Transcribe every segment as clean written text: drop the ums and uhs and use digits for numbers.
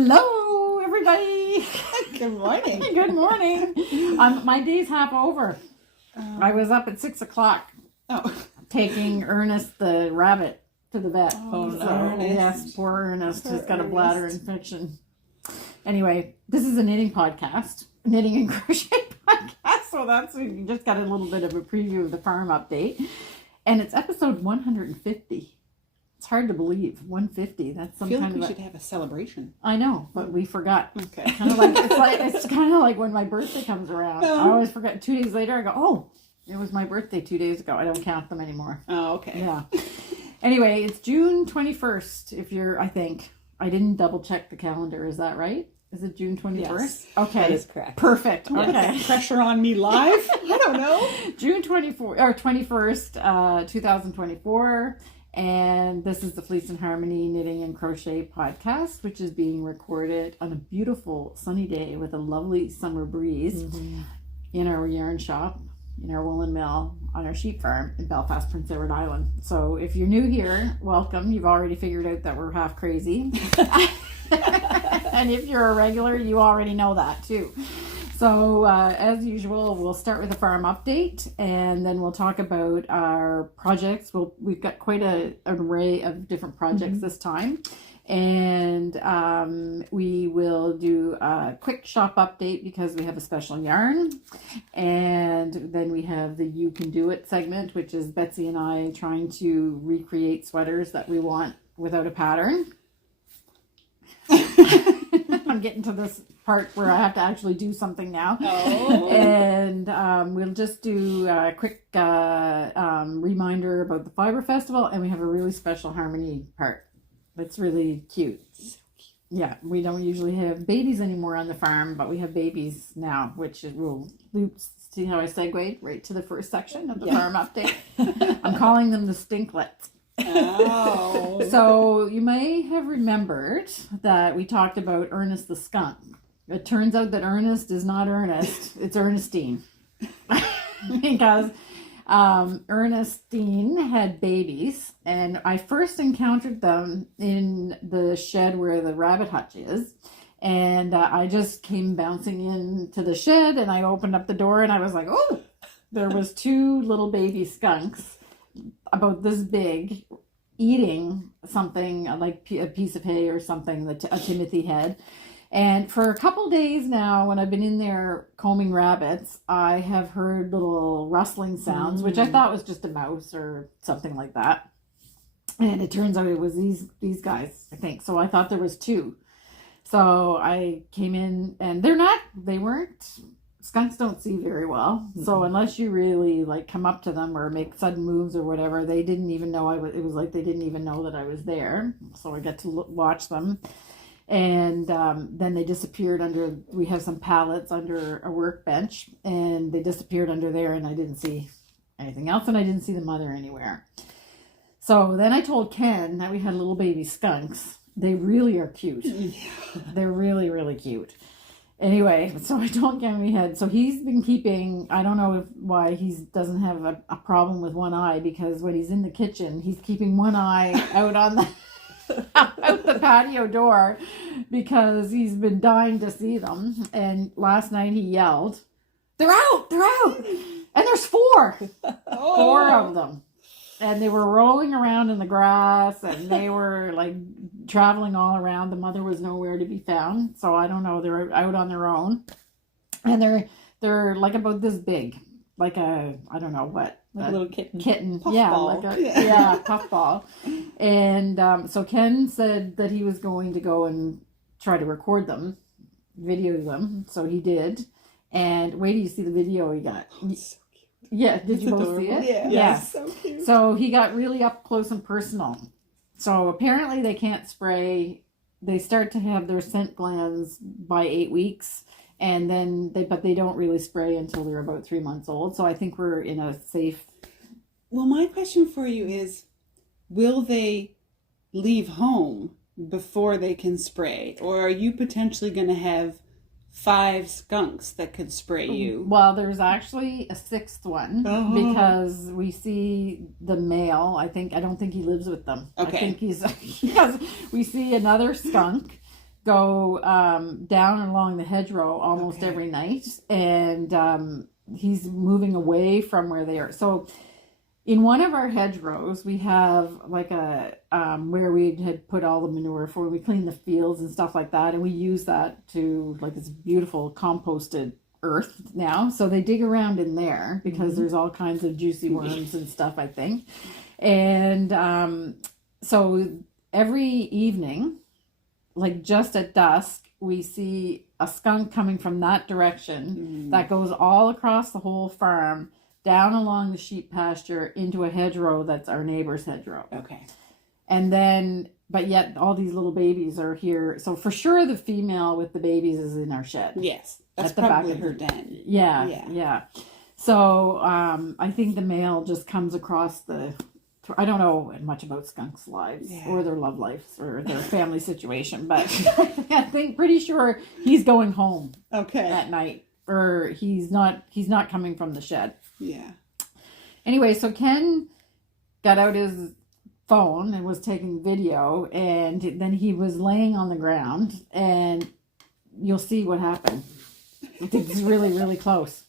Hello, everybody. Good morning. Good morning. My day's half over. I was up at 6 o'clock taking Ernest the rabbit to the vet. Oh, so, Ernest. Yes, poor Ernest has got a Ernest. bladder infection. Anyway, this is a knitting podcast, knitting and crochet podcast. So you just got a little bit of a preview of the farm update. And it's episode 150. It's hard to believe. 150. That's some I feel kind like we of should have a celebration. I know, but we forgot. Okay. It's kind of like when my birthday comes around. I always forget. 2 days later, I go, oh, it was my birthday 2 days ago. I don't count them anymore. Oh, okay. Yeah. Anyway, it's June 21st. I think I didn't double check the calendar. Is that right? Is it June 21st? Yes, Okay. that is correct. Perfect. Yes. Okay. Pressure on me live? I don't know. June 21st, 2024. And this is the Fleece and Harmony Knitting and Crochet podcast, which is being recorded on a beautiful sunny day with a lovely summer breeze in our yarn shop, in our woolen mill, on our sheep farm in Belfast, Prince Edward Island. So if you're new here, welcome. You've already figured out that we're half crazy. And if you're a regular, you already know that too. So as usual, we'll start with a farm update, and then we'll talk about our projects. We've got quite an array of different projects this time. And we will do a quick shop update because we have a special yarn. And then we have the You Can Do It segment, which is Betsy and I trying to recreate sweaters that we want without a pattern. I'm getting to this part where I have to actually do something now. Oh. And we'll just do a quick reminder about the Fibre Festival, and we have a really special harmony part. It's really cute. Yeah, we don't usually have babies anymore on the farm, but we have babies now, which will see how I segued right to the first section of the farm update. I'm calling them the stinklets. Oh. So you may have remembered that we talked about Ernest the skunk. It turns out that Ernest is not Ernest, it's Ernestine. Because Ernestine had babies, and I first encountered them in the shed where the rabbit hutch is. And I just came bouncing into the shed, and I opened up the door, and I was like, oh, there was two little baby skunks about this big, eating something like a piece of hay or something that a Timothy had. And for a couple days now, when I've been in there combing rabbits, I have heard little rustling sounds, which I thought was just a mouse or something like that. And it turns out it was these guys, I think. So I thought there was two. So I came in, and they weren't. Skunks don't see very well, so unless you really come up to them or make sudden moves or whatever, they didn't even know it was like they didn't even know that I was there. So I got to watch them, and then they disappeared we have some pallets under a workbench, and they disappeared under there, and I didn't see anything else, and I didn't see the mother anywhere. So then I told Ken that we had little baby skunks. They really are cute. They're really, really cute. Anyway, so I told Ken so he's been keeping, I don't know why he doesn't have a problem with one eye, because when he's in the kitchen, he's keeping one eye out on out the patio door, because he's been dying to see them. And last night he yelled, they're out, and there's four of them. And they were rolling around in the grass, and they were traveling all around. The mother was nowhere to be found. So I don't know. They're out on their own. And they're about this big. I don't know what. Like a little kitten. Puffball. Puffball. And so Ken said that he was going to go and try to record them, video them. So he did. And wait till you see the video he got. Yeah, did you both see it? Yeah. So cute. So he got really up close and personal. So apparently they can't spray. They start to have their scent glands by 8 weeks, and then they don't really spray until they're about 3 months old. So I think we're in a safe. Well, my question for you is, will they leave home before they can spray, or are you potentially going to have 5 skunks that could spray you? Well, there's actually a 6th one because we see the male. I don't think he lives with them. Okay. I think because we see another skunk go down along the hedgerow almost Okay. every night, and he's moving away from where they are. So in one of our hedgerows, we have like a where we had put all the manure for. We clean the fields and stuff like that, and we use that to like this beautiful composted earth now. So they dig around in there because there's all kinds of juicy worms and stuff, I think. And so every evening, like just at dusk, we see a skunk coming from that direction that goes all across the whole farm, down along the sheep pasture into a hedgerow that's our neighbor's hedgerow. Okay. And then, but yet all these little babies are here. So for sure the female with the babies is in our shed. Yes. That's At the back probably of her the- den. Yeah. So I think the male just comes across the... I don't know much about skunks' lives or their love lives or their family situation, but I think pretty sure he's going home at night, or he's not coming from the shed. Yeah. Anyway, so Ken got out his phone and was taking video, and then he was laying on the ground, and you'll see what happened. I think it's really, really close.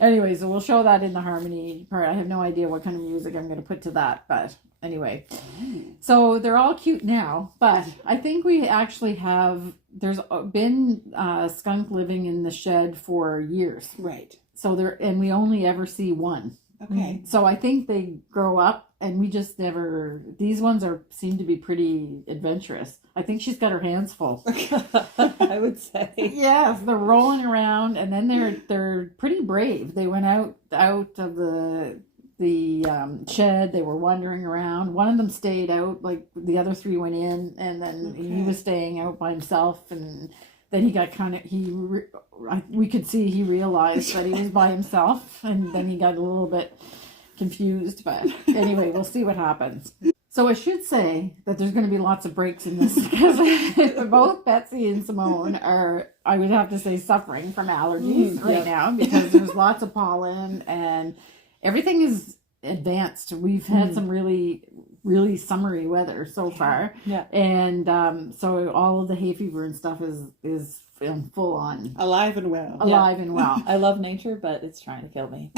Anyway, so we'll show that in the harmony part. I have no idea what kind of music I'm going to put to that, but anyway. So they're all cute now, but I think we actually there's been a skunk living in the shed for years. Right. So and we only ever see one. Okay. So I think they grow up, and we just never, these ones seem to be pretty adventurous. I think she's got her hands full. I would say. Yes, they're rolling around, and then they're pretty brave. They went out of the shed. They were wandering around. One of them stayed out, like the other three went in, and then he was staying out by himself. And then he got we could see he realized that he was by himself, and then he got a little bit confused. But anyway, we'll see what happens. So I should say that there's going to be lots of breaks in this because both Betsy and Simone are, I would have to say, suffering from allergies right now because there's lots of pollen and everything is advanced. We've had some really, really summery weather so far. Yeah. And so all of the hay fever and stuff is full on. Alive and well. Alive and well. I love nature, but it's trying to kill me.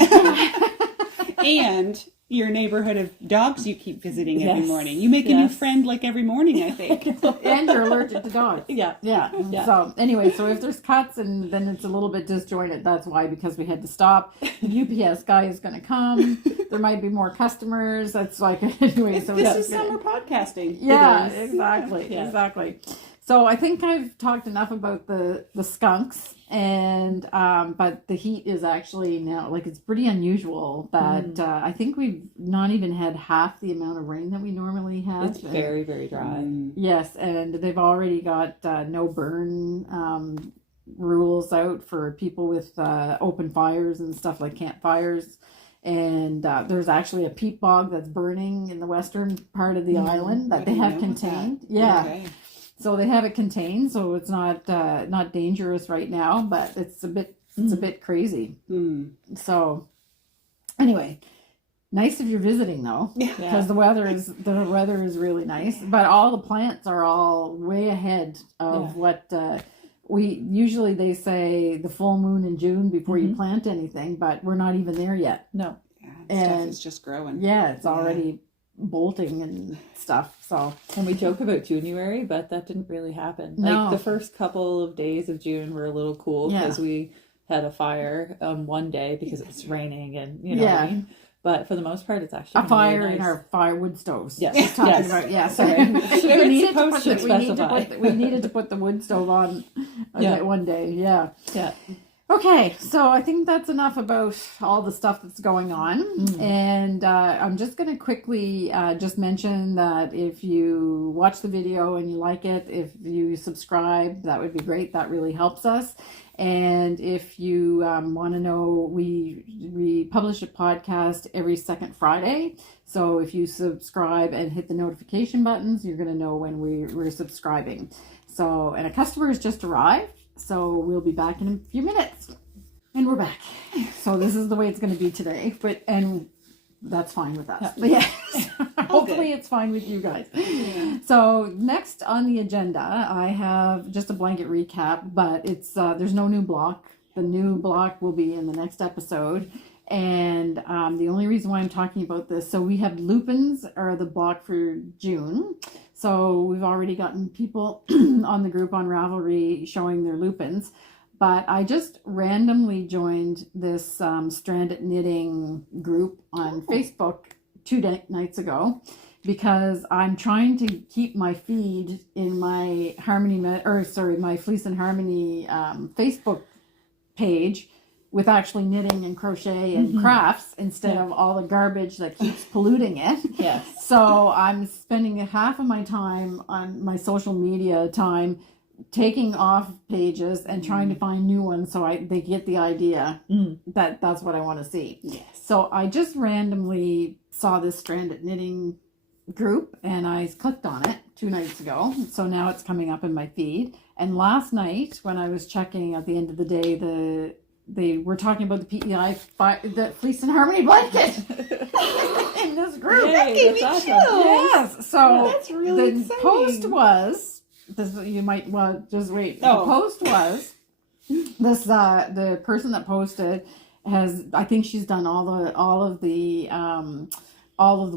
And your neighborhood of dogs you keep visiting every Yes. morning. You make a new friend like every morning, I think. And you're allergic to dogs. Yeah. Yeah. So anyway, so if there's cuts and then it's a little bit disjointed, that's why, because we had to stop. The UPS guy is going to come. There might be more customers. That's like, anyway. So This is summer podcasting. Yeah, It is. exactly. Yeah. Exactly. So I think I've talked enough about the skunks, and but the heat is actually now, like, it's pretty unusual that I think we've not even had half the amount of rain that we normally have. It's very, very dry. Yes, and they've already got no burn rules out for people with open fires and stuff like campfires. And there's actually a peat bog that's burning in the western part of the island that they have contained. Yeah. Okay. So they have it contained, so it's not dangerous right now, but it's a bit crazy. So anyway, nice if you're visiting though, because the weather is really nice. But all the plants are all way ahead of what usually they say the full moon in June before you plant anything, but we're not even there yet. No. Yeah, stuff is just growing. Yeah, it's already bolting and stuff. So, And we joke about January, but that didn't really happen. No. Like the first couple of days of June were a little cool because we had a fire one day because it was raining and you know what I mean. But for the most part, it's actually a fire really in nice. our firewood stoves. Yes. Just talking Yes. about, yeah. Sorry. We needed to put the wood stove on one day. Yeah. Yeah. Okay, so I think that's enough about all the stuff that's going on. And I'm just going to quickly just mention that if you watch the video and you like it, if you subscribe, that would be great. That really helps us. And if you want to know, we publish a podcast every second Friday. So if you subscribe and hit the notification buttons, you're going to know when we're subscribing. So, and a customer has just arrived. So we'll be back in a few minutes. And we're back. So this is the way it's going to be today. And that's fine with us. Yeah. Hopefully it's fine with you guys. Yeah. So next on the agenda, I have just a blanket recap, but it's there's no new block. The new block will be in the next episode. And the only reason why I'm talking about this, so we have lupins are the block for June. So we've already gotten people on the group on Ravelry showing their lupins. But I just randomly joined this stranded knitting group on Facebook 2 nights ago because I'm trying to keep my feed in my my Fleece and Harmony Facebook page with actually knitting and crochet and crafts instead of all the garbage that keeps polluting it. Yes. So I'm spending half of my time on my social media time taking off pages and trying to find new ones so they get the idea that that's what I want to see. Yes. So I just randomly saw this stranded knitting group and I clicked on it 2 nights ago. So now it's coming up in my feed. And last night when I was checking at the end of the day, they were talking about the PEI, the Fleece and Harmony blanket in this group. Yay, That gave me that's chills. awesome. Yes. So That's really the exciting. post was this. You might just wait. Oh. The post was this. The person that posted has. I think she's done all of the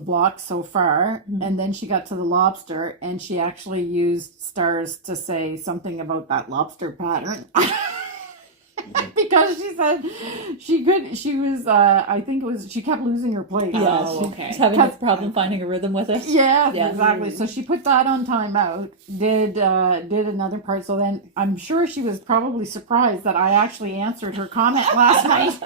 blocks so far, and then she got to the lobster, and she actually used stars to say something about that lobster pattern. Because she said I think it was, she kept losing her place. Yeah, she's having a problem finding a rhythm with it. Yeah, Yeah. exactly. So she put that on timeout, did another part. So then I'm sure she was probably surprised that I actually answered her comment last night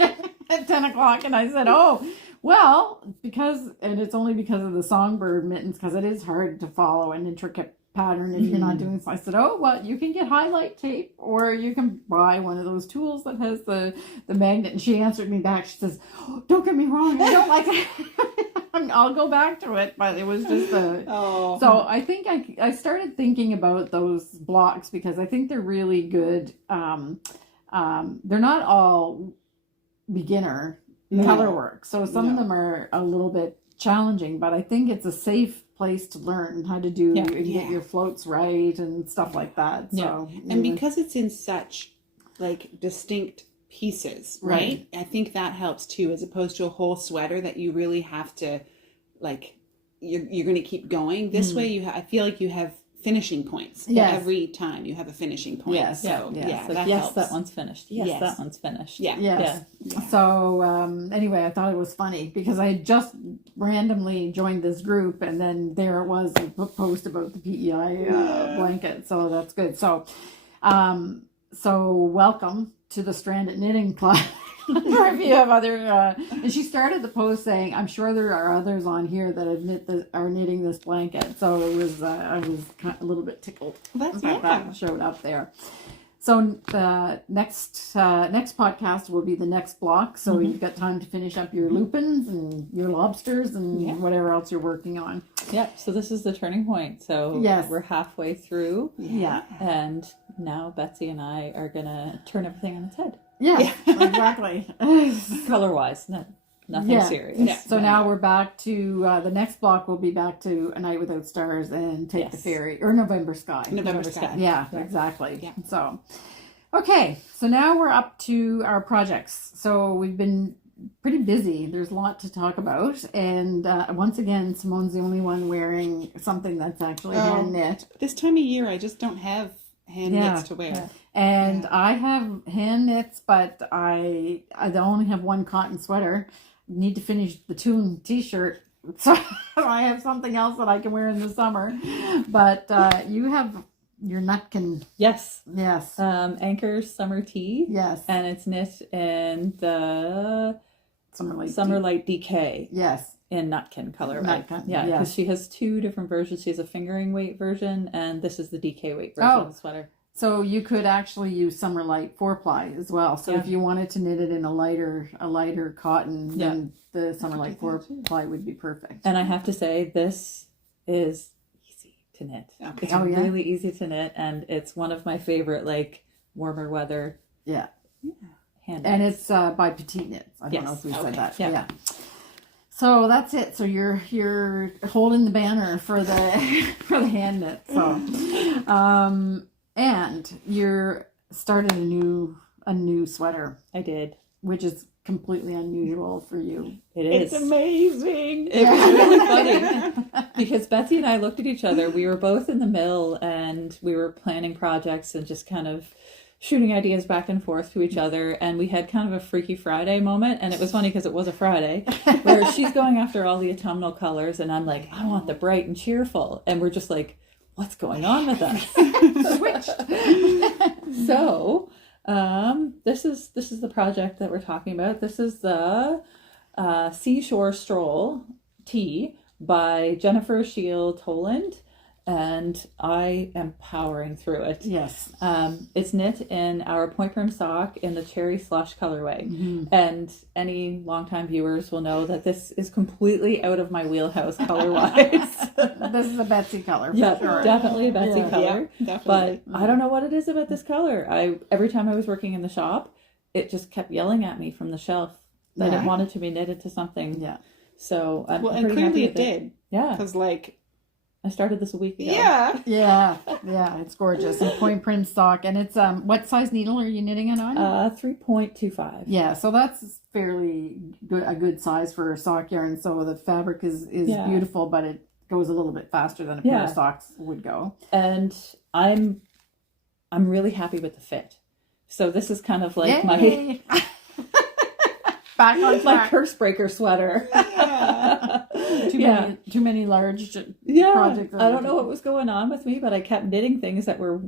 at 10 o'clock. And I said, oh, well, and it's only because of the songbird mittens, because it is hard to follow an intricate pattern if you're not doing so. I said, oh, well, you can get highlight tape or you can buy one of those tools that has the magnet. And she answered me back. She says, oh, don't get me wrong, I don't like it. I'll go back to it, but it was just so I think I started thinking about those blocks because I think they're really good. They're not all beginner color work, so some of them are a little bit challenging, but I think it's a safe place to learn how to do and get your floats right and stuff like that. So and because it's in such like distinct pieces, right? I think that helps too, as opposed to a whole sweater that you really have to like you're going to keep going. This way I feel like you have finishing points. Every time you have a finishing point. Yes. So that yes, helps. that one's finished. Yes, that one's finished. Yes. Yeah. So anyway, I thought it was funny because I had just randomly joined this group, and then there it was, a post about the PEI blanket. So that's good. So welcome to the Stranded Knitting Club. Or if you have other, and she started the post saying, "I'm sure there are others on here that have are knitting this blanket." So it was, I was a little bit tickled that showed up there. So the next podcast will be the next block. So you've got time to finish up your lupins and your lobsters and whatever else you're working on. Yep. So this is the turning point. So we're halfway through. Yeah. And now Betsy and I are gonna turn everything on its head. Yeah. Exactly. Color-wise, nothing serious. Yeah. So now we're back to the next block. Will be back to A Night Without Stars and Take the Ferry, or November Sky. November Sky. Yeah, exactly. Yeah. So, okay. So now we're up to our projects. So we've been pretty busy. There's a lot to talk about, and once again, Simone's the only one wearing something that's actually hand knit. This time of year, I just don't have hand knits to wear. Yeah. And I have hand knits, but I only have one cotton sweater. Need to finish the Toon t-shirt, so I have something else that I can wear in the summer. But you have your Nutkin. Yes. Anchor's summer tee. Yes. And it's knit in the Summer Light DK. Yes. In Nutkin color. Nutkin. Yeah, because she has 2 different versions. She has a fingering weight version, and this is the DK weight version of the sweater. So you could actually use Summer Light 4-ply as well. So if you wanted to knit it in a lighter cotton, then the Summer Light 4-ply would be perfect. And I have to say, this is easy to knit. Okay. It's really easy to knit, and it's one of my favorite, like, warmer weather. Yeah. Hand knits. And it's by Petite Knits. I don't know if we said that. Yeah. So that's it. So you're holding the banner for the for the hand knit. So, and you're started a new sweater. I did, which is completely unusual for you. It is. It's amazing. It was really funny because Betsy and I looked at each other. We were both in the mill and we were planning projects and just kind of shooting ideas back and forth to each other. And we had kind of a Freaky Friday moment. And it was funny because it was a Friday where she's going after all the autumnal colors. And I'm like, I want the bright and cheerful. And we're just like, what's going on with us? Switched. So this is the project that we're talking about. This is the Seashore Stroll tee by Jennifer Shield Toland, and I am powering through it. Yes. It's knit in our point prim sock in the cherry slush colorway. Mm-hmm. And any longtime viewers will know that this is completely out of my wheelhouse color-wise. This is a Betsy color. Yeah, sure. definitely a Betsy color. Yeah, definitely. But I don't know what it is about this color. Every time I was working in the shop, it just kept yelling at me from the shelf that it wanted to be knit into something. Yeah. So I'm and clearly it did. Yeah. Because I started this a week ago. Yeah, it's gorgeous. And point print stock, and it's what size needle are you knitting it on? 3.25. Yeah, so that's fairly a good size for sock yarn. So the fabric is beautiful, but it goes a little bit faster than a pair of socks would go. And I'm really happy with the fit. So this is kind of like my back on track. My purse breaker sweater. Too many large projects. I don't know what was going on with me, but I kept knitting things that were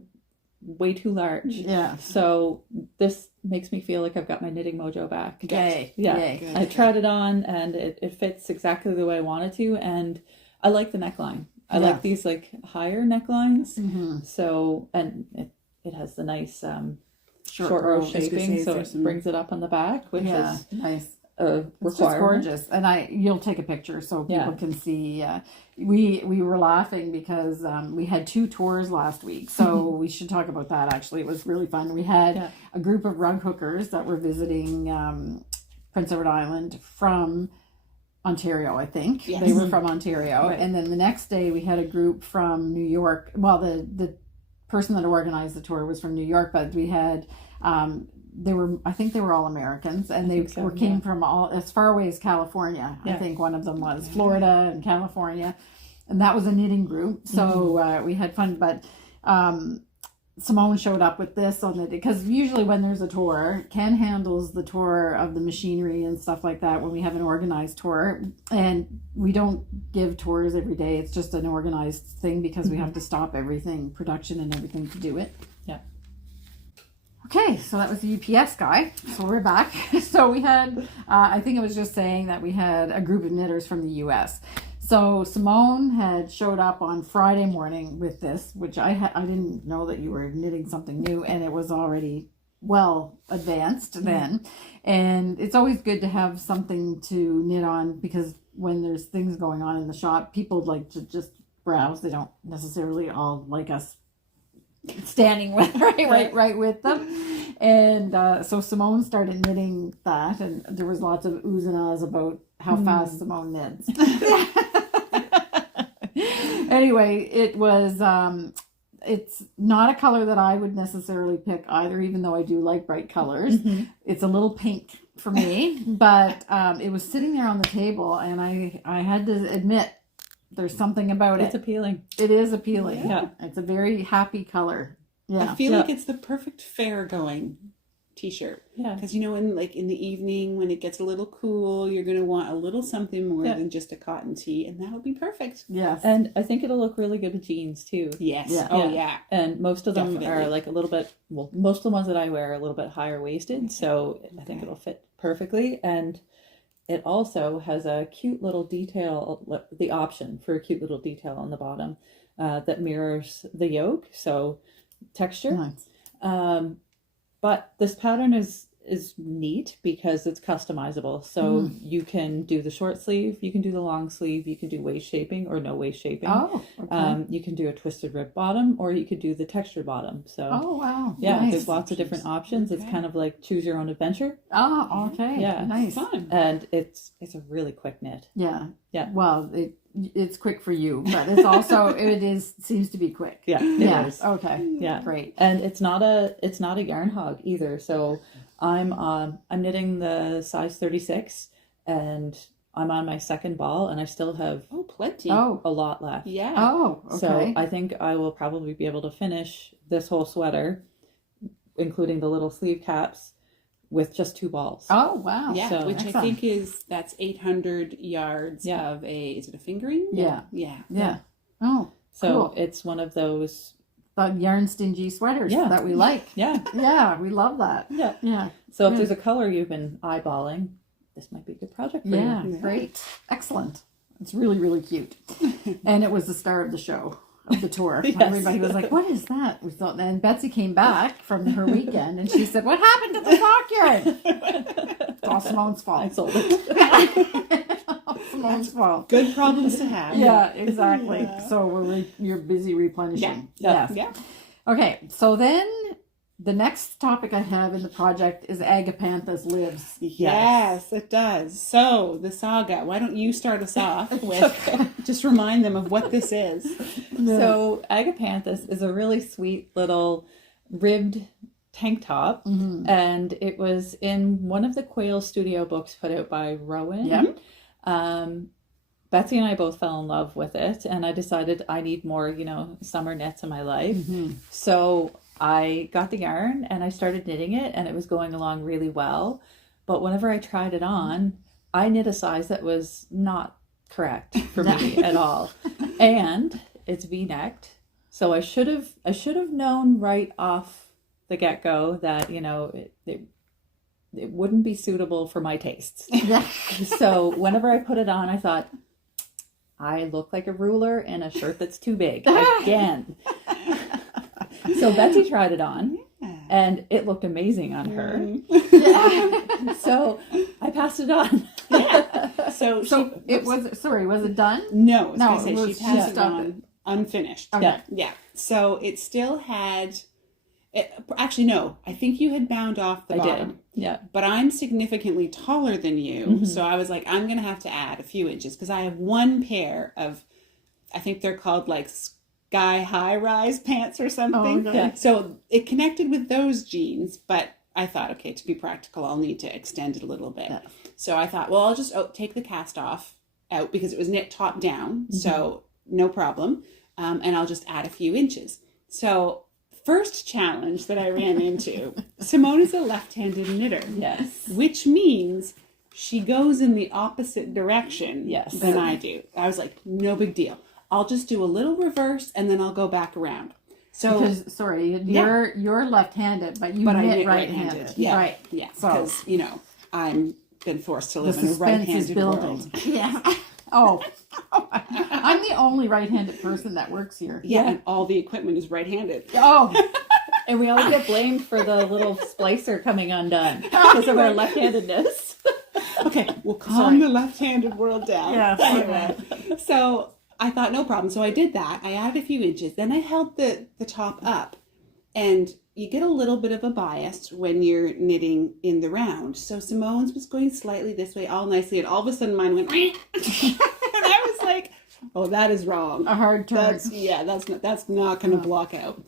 way too large. Yeah. So this makes me feel like I've got my knitting mojo back. Yay. Yeah. Yay. Good. I tried it on and it fits exactly the way I wanted to, and I like the neckline. I like these like higher necklines. Mm-hmm. So, and it has the nice short row shaping, so it brings it up on the back, which is nice. It's just gorgeous, and you'll take a picture so people can see. We were laughing because we had 2 tours last week, so we should talk about that. Actually, it was really fun. We had a group of rug hookers that were visiting Prince Edward Island from Ontario, I think. Yes. They were from Ontario, right. And then the next day we had a group from New York. Well, the person that organized the tour was from New York, but we had I think they were all Americans, and they came from all as far away as California. I think one of them was Florida and California, and that was a knitting group. So we had fun. But Simone showed up with this on the, because usually when there's a tour, Ken handles the tour of the machinery and stuff like that when we have an organized tour, and we don't give tours every day. It's just an organized thing because we have to stop everything, production and everything, to do it. Yeah. Okay, so that was the UPS guy. So we're back. So we had, I think it was just saying that we had a group of knitters from the US. So Simone had showed up on Friday morning with this, which I didn't know that you were knitting something new, and it was already well advanced then. And it's always good to have something to knit on, because when there's things going on in the shop, people like to just browse. They don't necessarily all like us standing with right with them. And so Simone started knitting that, and there was lots of oohs and ahs about how fast Simone knits. Anyway, it was it's not a color that I would necessarily pick either, even though I do like bright colors. It's a little pink for me, but it was sitting there on the table, and I had to admit, there's something about it. It's appealing. It is appealing. Yeah. It's a very happy color. Yeah. I feel like it's the perfect fair going t-shirt. Yeah. Because in the evening when it gets a little cool, you're going to want a little something more than just a cotton tee, and that would be perfect. Yes. And I think it'll look really good with jeans too. Yes. Yeah. Oh yeah. And most of them are like a little bit, most of the ones that I wear are a little bit higher waisted, so I think it'll fit perfectly. And it also has a cute little detail, the option for a cute little detail on the bottom that mirrors the yoke, so texture. Nice. But this pattern is is neat because it's customizable. So you can do the short sleeve, you can do the long sleeve, you can do waist shaping or no waist shaping. Oh, okay. You can do a twisted rib bottom, or you could do the textured bottom. So Oh, wow. yeah, Nice. there's lots of different options. It's kind of like choose your own adventure. Oh, okay. Yeah. Nice. Fun. And it's a really quick knit. Yeah. Yeah. Well, it's quick for you, but it's also seems to be quick. Yeah, it Yeah. is. Okay. Yeah. Great. And it's not a yarn hog either. So I'm knitting the size 36, and I'm on my second ball, and I still have Oh, plenty. Oh. a lot left. Yeah. Oh, okay. So I think I will probably be able to finish this whole sweater, including the little sleeve caps, with just 2 balls. Oh, wow. Yeah, So- which Excellent. I think that's 800 yards Yeah. of is it a fingering? Yeah. Yeah. Yeah. Oh, So cool. it's one of those. The yarn stingy sweaters Yeah. that we like. Yeah. Yeah, we love that. Yeah. Yeah. So if there's a color you've been eyeballing, this might be a good project for Yeah. you. Great. Excellent. It's really, really cute. And it was the star of the show, of the tour. Yes. Everybody was like, what is that? We thought, and Betsy came back from her weekend and she said, what happened to the sock yarn? It's all Simone's I fault. sold it. Simone's fault. Good problems to have. Yeah, exactly. So you're busy replenishing. Yeah. Yes. Yeah. Okay, so then the next topic I have in the project is Agapanthus lives. Yes, it does. So the saga. Why don't you start us off with just remind them of what this is? So Agapanthus is a really sweet little ribbed tank top, and it was in one of the Quail Studio books put out by Rowan. Yep. Betsy and I both fell in love with it, and I decided I need more, summer knits in my life. So I got the yarn and I started knitting it, and it was going along really well. But whenever I tried it on, I knit a size that was not correct for me at all. And it's V-necked. So I should have known right off the get-go that, it wouldn't be suitable for my tastes. Yeah. So whenever I put it on, I thought, I look like a ruler in a shirt that's too big again. So Betsy tried it on, and it looked amazing on her. So I passed it on. So was it done? No, I was No, going to it say was she passed just it on unfinished. Okay. Yeah. So it still had. Actually, no. I think you had bound off the I bottom. did. Yeah. But I'm significantly taller than you, so I was like, I'm going to have to add a few inches because I have one pair of, I think they're called like sky high rise pants or something. Oh, okay. So it connected with those jeans, but I thought, okay, to be practical, I'll need to extend it a little bit. Yeah. So I thought, well, I'll just take the cast off out because it was knit top down, so no problem, and I'll just add a few inches. So first challenge that I ran into, Simone is a left-handed knitter. Yes. Which means she goes in the opposite direction Yes. than I do. I was like, no big deal. I'll just do a little reverse and then I'll go back around. So, Because, you're left-handed, but you but I knit knit right-handed. Yeah. Right. Yeah. So Because, I'm been forced to the live in a suspense is right-handed building. world. Yeah. Oh. I'm the only right-handed person that works here. Yeah, and all the equipment is right-handed. Oh. And we always get blamed for the little splicer coming undone because of our left-handedness. Okay, we'll calm the left-handed world down. Yeah. Anyway, so I thought no problem. So I did that. I added a few inches. Then I held the top up. And you get a little bit of a bias when you're knitting in the round. So Simone's was going slightly this way, all nicely. And all of a sudden mine went, and I was like, oh, that is wrong. A hard turn. That's not going to block out.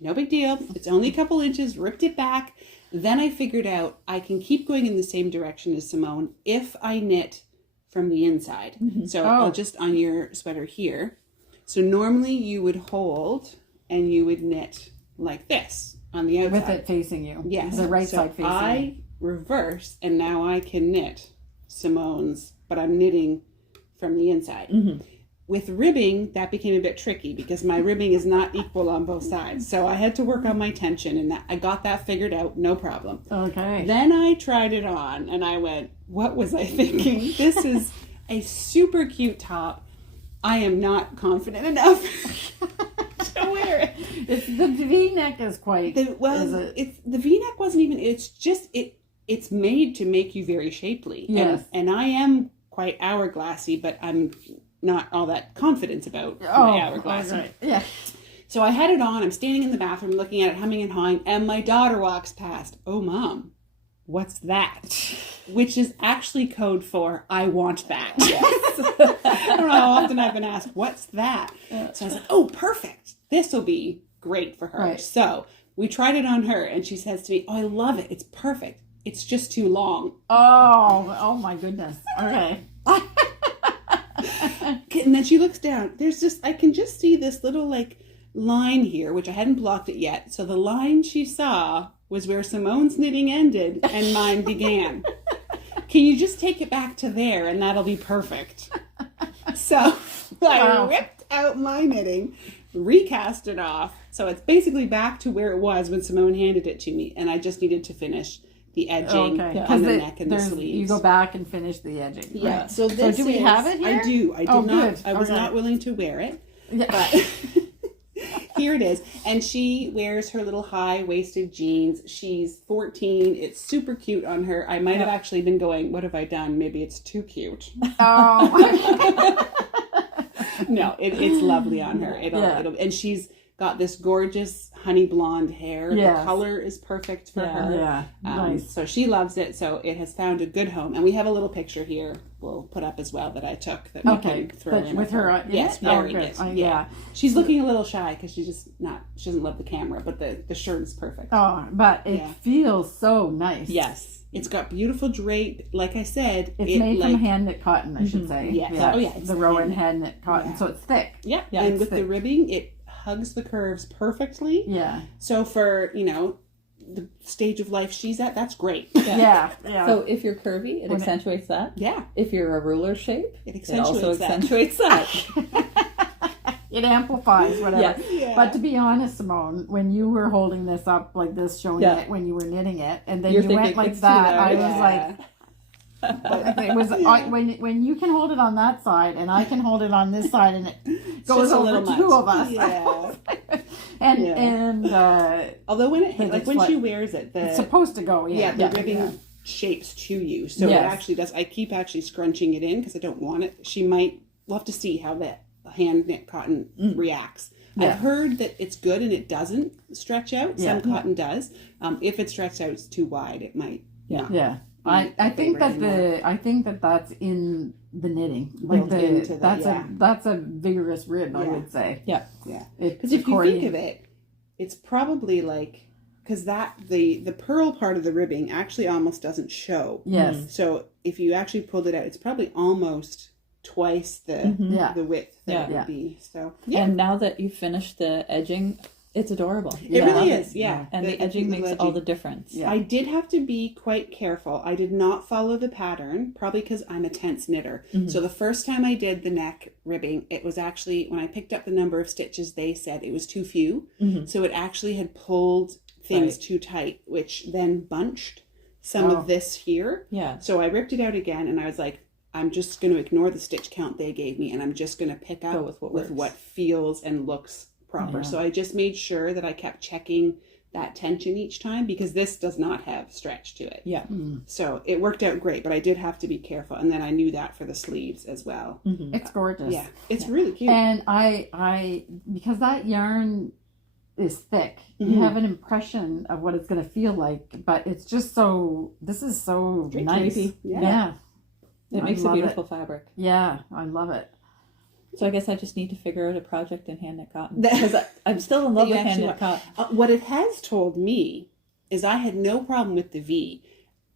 No big deal. It's only a couple inches. Ripped it back. Then I figured out I can keep going in the same direction as Simone if I knit from the inside. So I'll just on your sweater here. So normally you would hold and you would knit like this on the outside. With it facing you. Yes. The right so side facing you. I reverse and now I can knit Simone's, but I'm knitting from the inside. With ribbing, that became a bit tricky because my ribbing is not equal on both sides. So I had to work on my tension and I got that figured out, no problem. Okay. Then I tried it on and I went, what was I thinking? This is a super cute top. I am not confident enough to wear it. The V-neck is quite... The V-neck wasn't even, it's just, it's made to make you very shapely. Yes. And I am quite hourglassy, but I'm not all that confident about my hourglass. Right. Yeah. So I had it on. I'm standing in the bathroom looking at it, humming and hawing, and my daughter walks past. Oh, Mom, what's that? Which is actually code for I want that. Yes. I don't know how often I've been asked, what's that? So I was like, oh, perfect. This will be great for her. Right. So we tried it on her, and she says to me, oh, I love it. It's perfect. It's just too long. Oh my goodness. Okay. And then she looks down. There's just, I can just see this little like line here, which I hadn't blocked it yet. So the line she saw was where Simone's knitting ended and mine began. Can you just take it back to there and that'll be perfect? So I ripped out my knitting, recast it off. So it's basically back to where it was when Simone handed it to me. And I just needed to finish the edging on the neck and the sleeves. You go back and finish the edging. Yeah. Right. So this do we have it here? I do. I did not. Good. I was not willing to wear it. Yeah. But here it is. And she wears her little high-waisted jeans. She's 14. It's super cute on her. I might have actually been going, what have I done? Maybe it's too cute. Oh. No, it's lovely on her. It'll, and she's got this gorgeous honey blonde hair. Yes. The color is perfect for her. Yeah. Nice. So she loves it. So it has found a good home. And we have a little picture here we'll put up as well that I took that we can throw in with her on, yes, wearing it. Yeah. She's looking a little shy because she doesn't love the camera, but the shirt is perfect. Oh, but it feels so nice. Yes. It's got beautiful drape. Like I said, it's made from hand knit cotton, I should say. Yes. Yeah. Oh yeah. The Rowan hand knit cotton, so it's thick. Yeah. And with the ribbing, it hugs the curves perfectly. Yeah. So for, the stage of life she's at, that's great. Yeah. So if you're curvy, it accentuates that. Yeah. If you're a ruler shape, it also accentuates that. It amplifies whatever. Yeah. But to be honest, Simone, when you were holding this up like this, showing it when you were knitting it, and then you went like that, I was like, it was when you can hold it on that side and I can hold it on this side, and it goes over two of us. Yeah. and although when she wears it, it's supposed to go. The ribbing shapes to you, so it actually does. I keep actually scrunching it in because I don't want it. We'll have to see how that hand knit cotton reacts. I've heard that it's good and it doesn't stretch out. Some cotton does. If it stretches out, it's too wide. It might. Yeah. I think that that's in the knitting. Like that's a vigorous rib, I would say. Yeah. Because if you think of it, it's probably like, because the purl part of the ribbing actually almost doesn't show. Yes. So if you actually pulled it out, it's probably almost twice the width that it would be. So and now that you've finished the edging, it's adorable. It really is, yeah. And the edging makes all the difference. Yeah. I did have to be quite careful. I did not follow the pattern, probably because I'm a tense knitter. Mm-hmm. So the first time I did the neck ribbing, it was actually, when I picked up the number of stitches, they said it was too few. Mm-hmm. So it actually had pulled things too tight, which then bunched some of this here. Yeah. So I ripped it out again, and I was like, I'm just going to ignore the stitch count they gave me, and I'm just going to pick up with what feels and looks proper. Yeah. So I just made sure that I kept checking that tension each time, because this does not have stretch to it. Yeah. So it worked out great, but I did have to be careful. And then I knew that for the sleeves as well. Mm-hmm. It's gorgeous. Yeah. It's really cute. And I because that yarn is thick, you have an impression of what it's going to feel like, but it's just this is so nice. Yeah. It makes a beautiful fabric. Yeah, I love it. So I guess I just need to figure out a project in hand knit cotton, because I'm still in love with hand knit cotton. What it has told me is I had no problem with the V.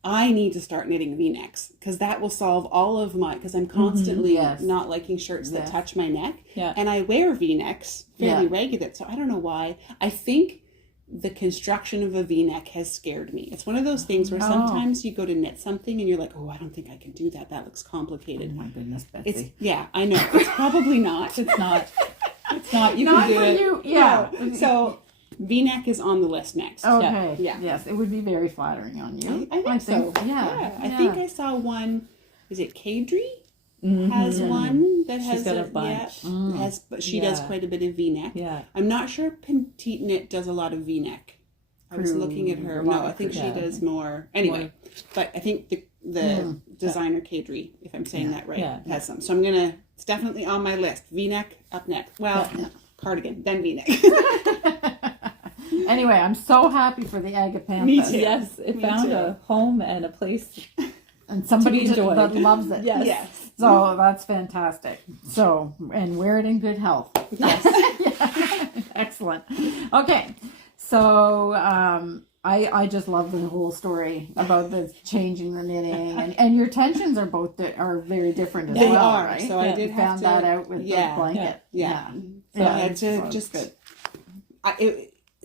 I need to start knitting V-necks, because that will solve all of because I'm constantly not liking shirts that touch my neck. Yeah. And I wear V-necks fairly regular, so I don't know why. I think the construction of a V-neck has scared me. It's one of those things where sometimes you go to knit something and you're like, oh, I don't think I can do that. That looks complicated. Oh my goodness, Betsy. I know. It's probably not. It's not. It's not. You not can do for it. You. Yeah. No. So V-neck is on the list next. Okay. Yeah. Yes, it would be very flattering on you. I think so. Yeah. I think I saw one. Is it Kadri? Has one that has got a bunch. But she does quite a bit of V-neck. Yeah. I'm not sure Petite Knit does a lot of V-neck. I was looking at her. No, I think she does more. Anyway, but I think the designer Kadri, if I'm saying that right, has some. So it's definitely on my list. V-neck up next. Well, cardigan, then V-neck. Anyway, I'm so happy for the Agapanthus. Me too. Yes, it found a home and a place. And somebody that loves it. Yes. So that's fantastic. So, and wear it in good health. Yes. Excellent. Okay. So, I just love the whole story about the changing the knitting, and your tensions are very different as well. They are. Right? So I did found that out with the blanket. Yeah. So I had to just good.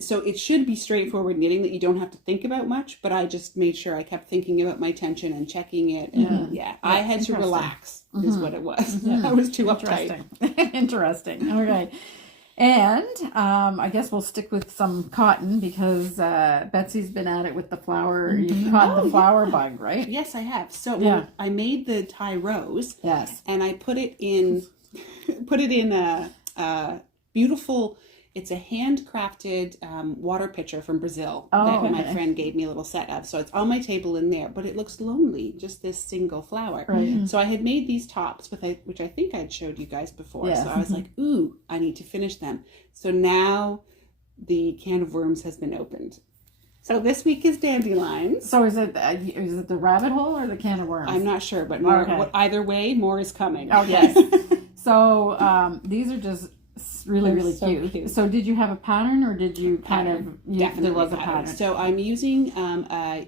So it should be straightforward knitting that you don't have to think about much, but I just made sure I kept thinking about my tension and checking it. And I had to relax is what it was. I was too uptight. Interesting. Okay. And I guess we'll stick with some cotton because Betsy's been at it with the flower. You've caught the flower bug, right? Yes, I have. So I made the tie rose. Yes. And I put it in a beautiful. It's a handcrafted water pitcher from Brazil that my friend gave me a little set of. So it's on my table in there, but it looks lonely, just this single flower. Right. So I had made these tops, which I think I'd showed you guys before. Yes. So I was like, ooh, I need to finish them. So now the can of worms has been opened. So this week is dandelions. So is it the rabbit hole or the can of worms? I'm not sure, but either way, more is coming. Oh, yes. So these are just really cute. So did you have a pattern or did you Definitely there was a pattern. So I'm using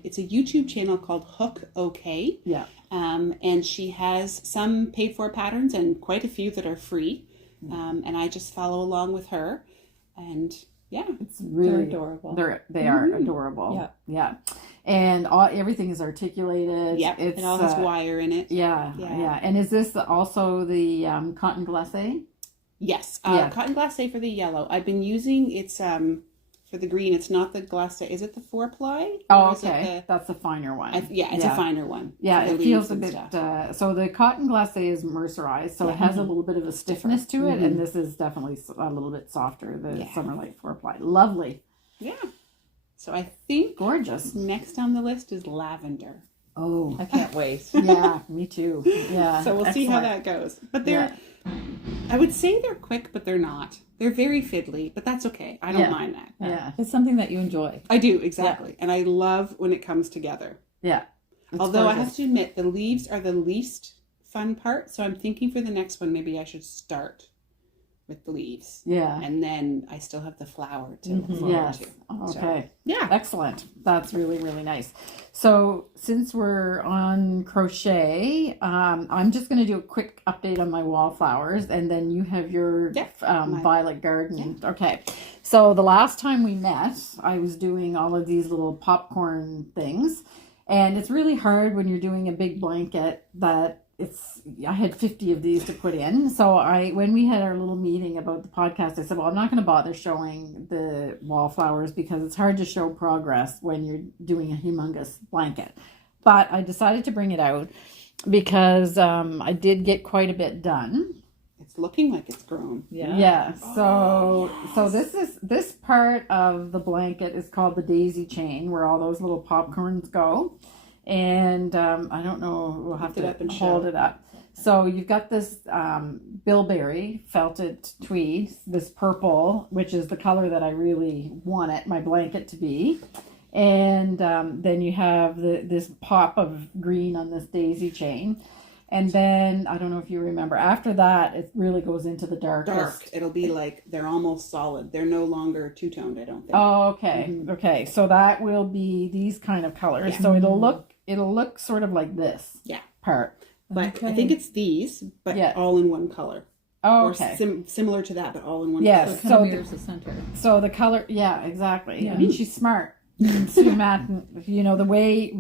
it's a YouTube channel called Hook OK. Yeah. And she has some paid for patterns and quite a few that are free. And I just follow along with her, and it's really adorable. They are adorable. Yeah. And everything is articulated. Yep. It all has wire in it. Yeah. And is this also the cotton glacé? Yes, cotton glacé for the yellow. I've been using for the green. It's not the glacé. Is it the 4-ply? Oh, okay. That's the finer one. It's a finer one. Yeah, it feels a bit. So the cotton glacé is mercerized, so it has a little bit of a stiffness to it, and this is definitely a little bit softer. The Summer Light 4-ply, lovely. Yeah. So I think gorgeous. Next on the list is lavender. Oh, I can't wait. Yeah, me too. Yeah. So we'll see how that goes. But I would say they're quick, but they're not. They're very fiddly, but that's okay. I don't mind that. Yeah. It's something that you enjoy. I do, exactly. Yeah. And I love when it comes together. Yeah. Although gorgeous. I have to admit, the leaves are the least fun part. So I'm thinking for the next one, maybe I should start with the leaves. Yeah. And then I still have the flower to look forward to. Okay. So, excellent. That's really, really nice. So since we're on crochet, I'm just going to do a quick update on my wallflowers, and then you have your violet garden. Yeah. Okay. So the last time we met, I was doing all of these little popcorn things, and it's really hard when you're doing a big blanket that I had 50 of these to put in. So when we had our little meeting about the podcast, I said, well, I'm not going to bother showing the wallflowers because it's hard to show progress when you're doing a humongous blanket. But I decided to bring it out because I did get quite a bit done. It's looking like it's grown. Yeah. So this part of the blanket is called the daisy chain, where all those little popcorns go. And I don't know, we'll have to hold it up. So you've got this bilberry felted tweed, this purple, which is the color that I really want my blanket to be. And then you have this pop of green on this daisy chain. And then, I don't know if you remember, after that, it really goes into the darkest. Dark. It'll be like, they're almost solid. They're no longer two-toned, I don't think. Oh, okay. Mm-hmm. Okay. So that will be these kind of colors. Yeah. So it'll look sort of like this part. But I think it's these, but all in one color. Oh, okay. Or similar to that, but all in one color. Yes, so mirrors the center. So the color, exactly. Yeah. I mean, she's smart. Sue Matt, the way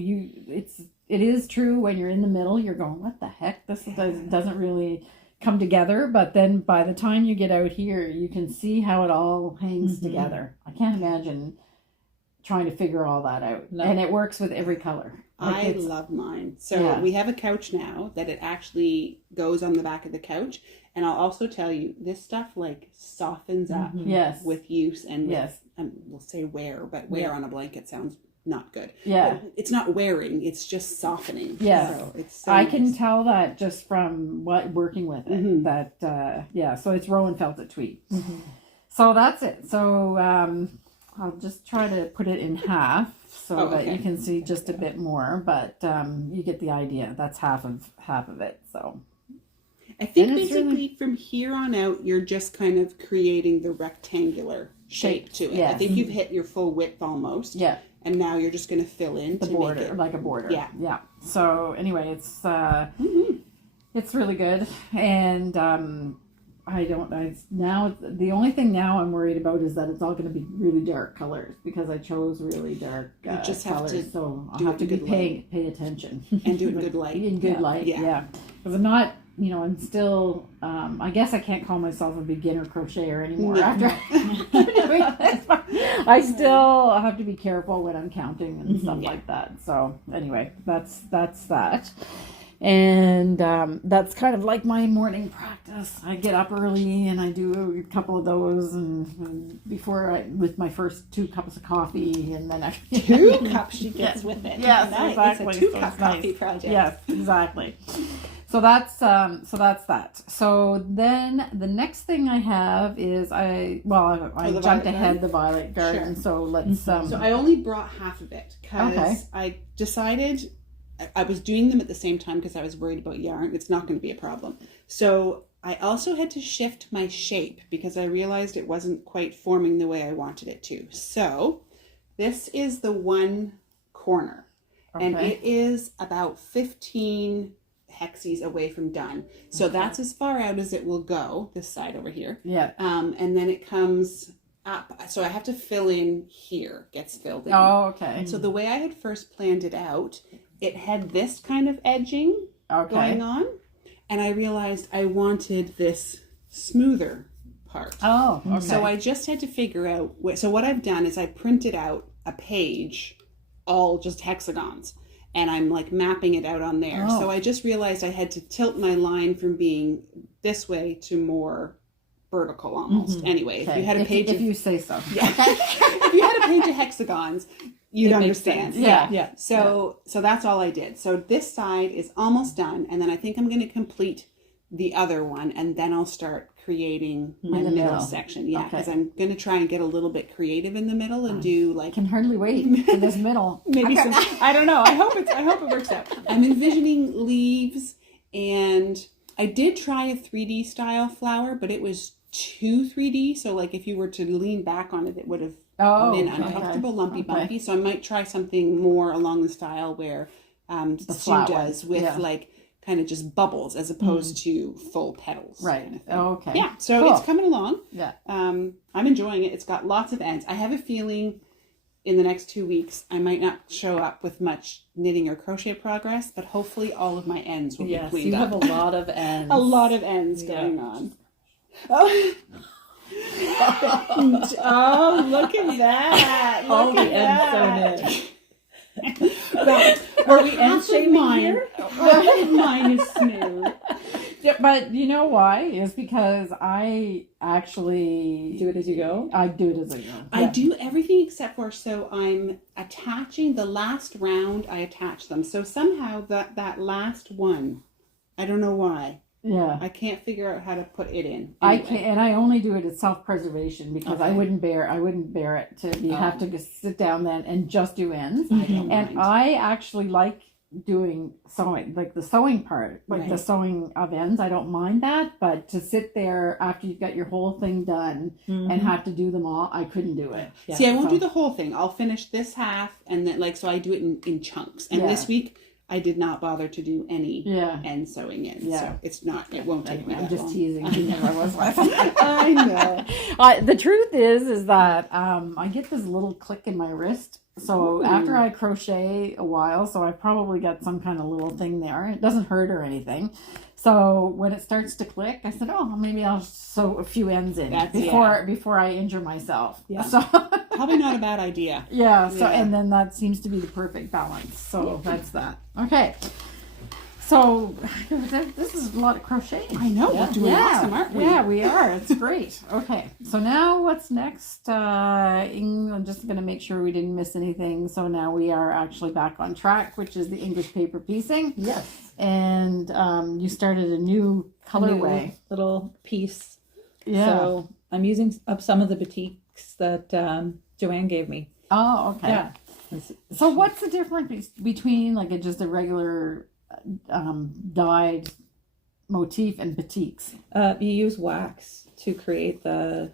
it is true when you're in the middle, you're going, what the heck? This doesn't really come together. But then by the time you get out here, you can see how it all hangs together. I can't imagine trying to figure all that out. No. And it works with every color. I love mine. So we have a couch now that it actually goes on the back of the couch. And I'll also tell you, this stuff like softens up Yes. with use and with, Yes. we'll say wear, but wear on a blanket sounds not good. Yeah. But it's not wearing, it's just softening. Yeah. So it's so I can nice. tell that just from working with it. That so it's Rowan felted tweed. So that's it. So I'll just try to put it in half so that you can see just a bit more, but you get the idea. That's half of it. So I think And it's basically from here on out, you're just kind of creating the rectangular shape to it. I Yes. think you've hit your full width almost. yeah, And now you're just going to fill in the to border, make it. like a border. Yeah. Yeah. So anyway, it's really good, and now the only thing now I'm worried about is that it's all going to be really dark colors because I chose really dark just have colors. to So I'll do have it to in be good pay attention And do it in good light. in good light. Yeah. Yeah, because I'm not. I'm still. I guess I can't call myself a beginner crocheter anymore. No. After doing this, I still have to be careful when I'm counting and stuff like that. So anyway, that's that. And that's kind of like my morning practice. I get up early and I do a couple of those, and with my first 2 cups of coffee, and then I 2 cups she gets with it. Yes, Nice. exactly. It's a So 2-cup it's nice. coffee project. Yes, exactly. So that's that. So then the next thing I have is I the jumped violet ahead garden? the violet garden. Sure. So let's So I only brought half of it because I decided I was doing them at the same time because I was worried about yarn. It's not going to be a problem. So I also had to shift my shape because I realized it wasn't quite forming the way I wanted it to. So this is the one corner, and it is about 15 hexes away from done. So that's as far out as it will go, this side over here. Yeah. And then it comes up. So I have to fill in here, gets filled in. Oh, okay. So the way I had first planned it out, it had this kind of edging going on. And I realized I wanted this smoother part. Oh, okay. So I just had to figure out. So what I've done is I printed out a page, all just hexagons. And I'm like mapping it out on there. Oh. So I just realized I had to tilt my line from being this way to more vertical almost. Anyway, if you had a page if you say so. if you had a page of hexagons, you'd understand. Yeah. So that's all I did. So this side is almost done, and then I think I'm going to complete the other one, and then I'll start creating my In the middle middle. section. Yeah, Okay. because I'm going to try and get a little bit creative in the middle and do I like can hardly wait for this middle. maybe some. I don't know. I hope it works out. I'm envisioning leaves, and I did try a 3D style flower, but it was too 3D. So like if you were to lean back on it, it would have been uncomfortable, lumpy, bumpy. So I might try something more along the style where Sue flower. does with like kind of just bubbles as opposed to full petals. Right. Kind of thing. Okay. Yeah. So Cool. it's coming along. Yeah. I'm enjoying it. It's got lots of ends. I have a feeling in the next 2 weeks I might not show up with much knitting or crochet progress, but hopefully all of my ends will be Yes, cleaned you up. have a lot of ends. A lot of ends going on. Oh. Oh, look at that. All Look the at ends that. sewn in. Are we end shaming here? Half of mine is smooth. Yeah, but you know why? It's because I actually Do it as you go. I do it as I go. I do everything except for, so I'm attaching the last round, I attach them. So somehow that last one, I don't know why. Yeah. I can't figure out how to put it in. I Anyway. can't, and I only do it as self-preservation because I Okay. wouldn't bear it to have to just sit down then and just do ends. I don't And mind. I actually like doing sewing, like the sewing part, like the Right. sewing of ends. I don't mind that, but to sit there after you've got your whole thing done and have to do them all, I couldn't do it. Yeah. See, I won't So- do the whole thing. I'll finish this half, and then so I do it in chunks. And Yeah. this week I did not bother to do any Yeah. end sewing in. Yeah. So it won't take me I'm that just long. teasing because I was laughing. I know. The truth is that I get this little click in my wrist. So after I crochet a while, so I probably got some kind of little thing there. It doesn't hurt or anything. So when it starts to click, I said, "Oh, maybe I'll sew a few ends in before I injure myself." Yeah. So Probably not a bad idea. yeah. So Yeah. and then that seems to be the perfect balance. So that's that. Okay. So this is a lot of crocheting. I know, we're doing awesome, aren't we? Yeah, we are. It's great. Okay, so now what's next? I'm just going to make sure we didn't miss anything. So now we are actually back on track, which is the English paper piecing. Yes. And you started a new colorway. Little piece. Yeah. So I'm using up some of the batiks that Joanne gave me. Oh, okay. Yeah. So what's the difference between like just a regular dyed motif and batiks? You use wax to create the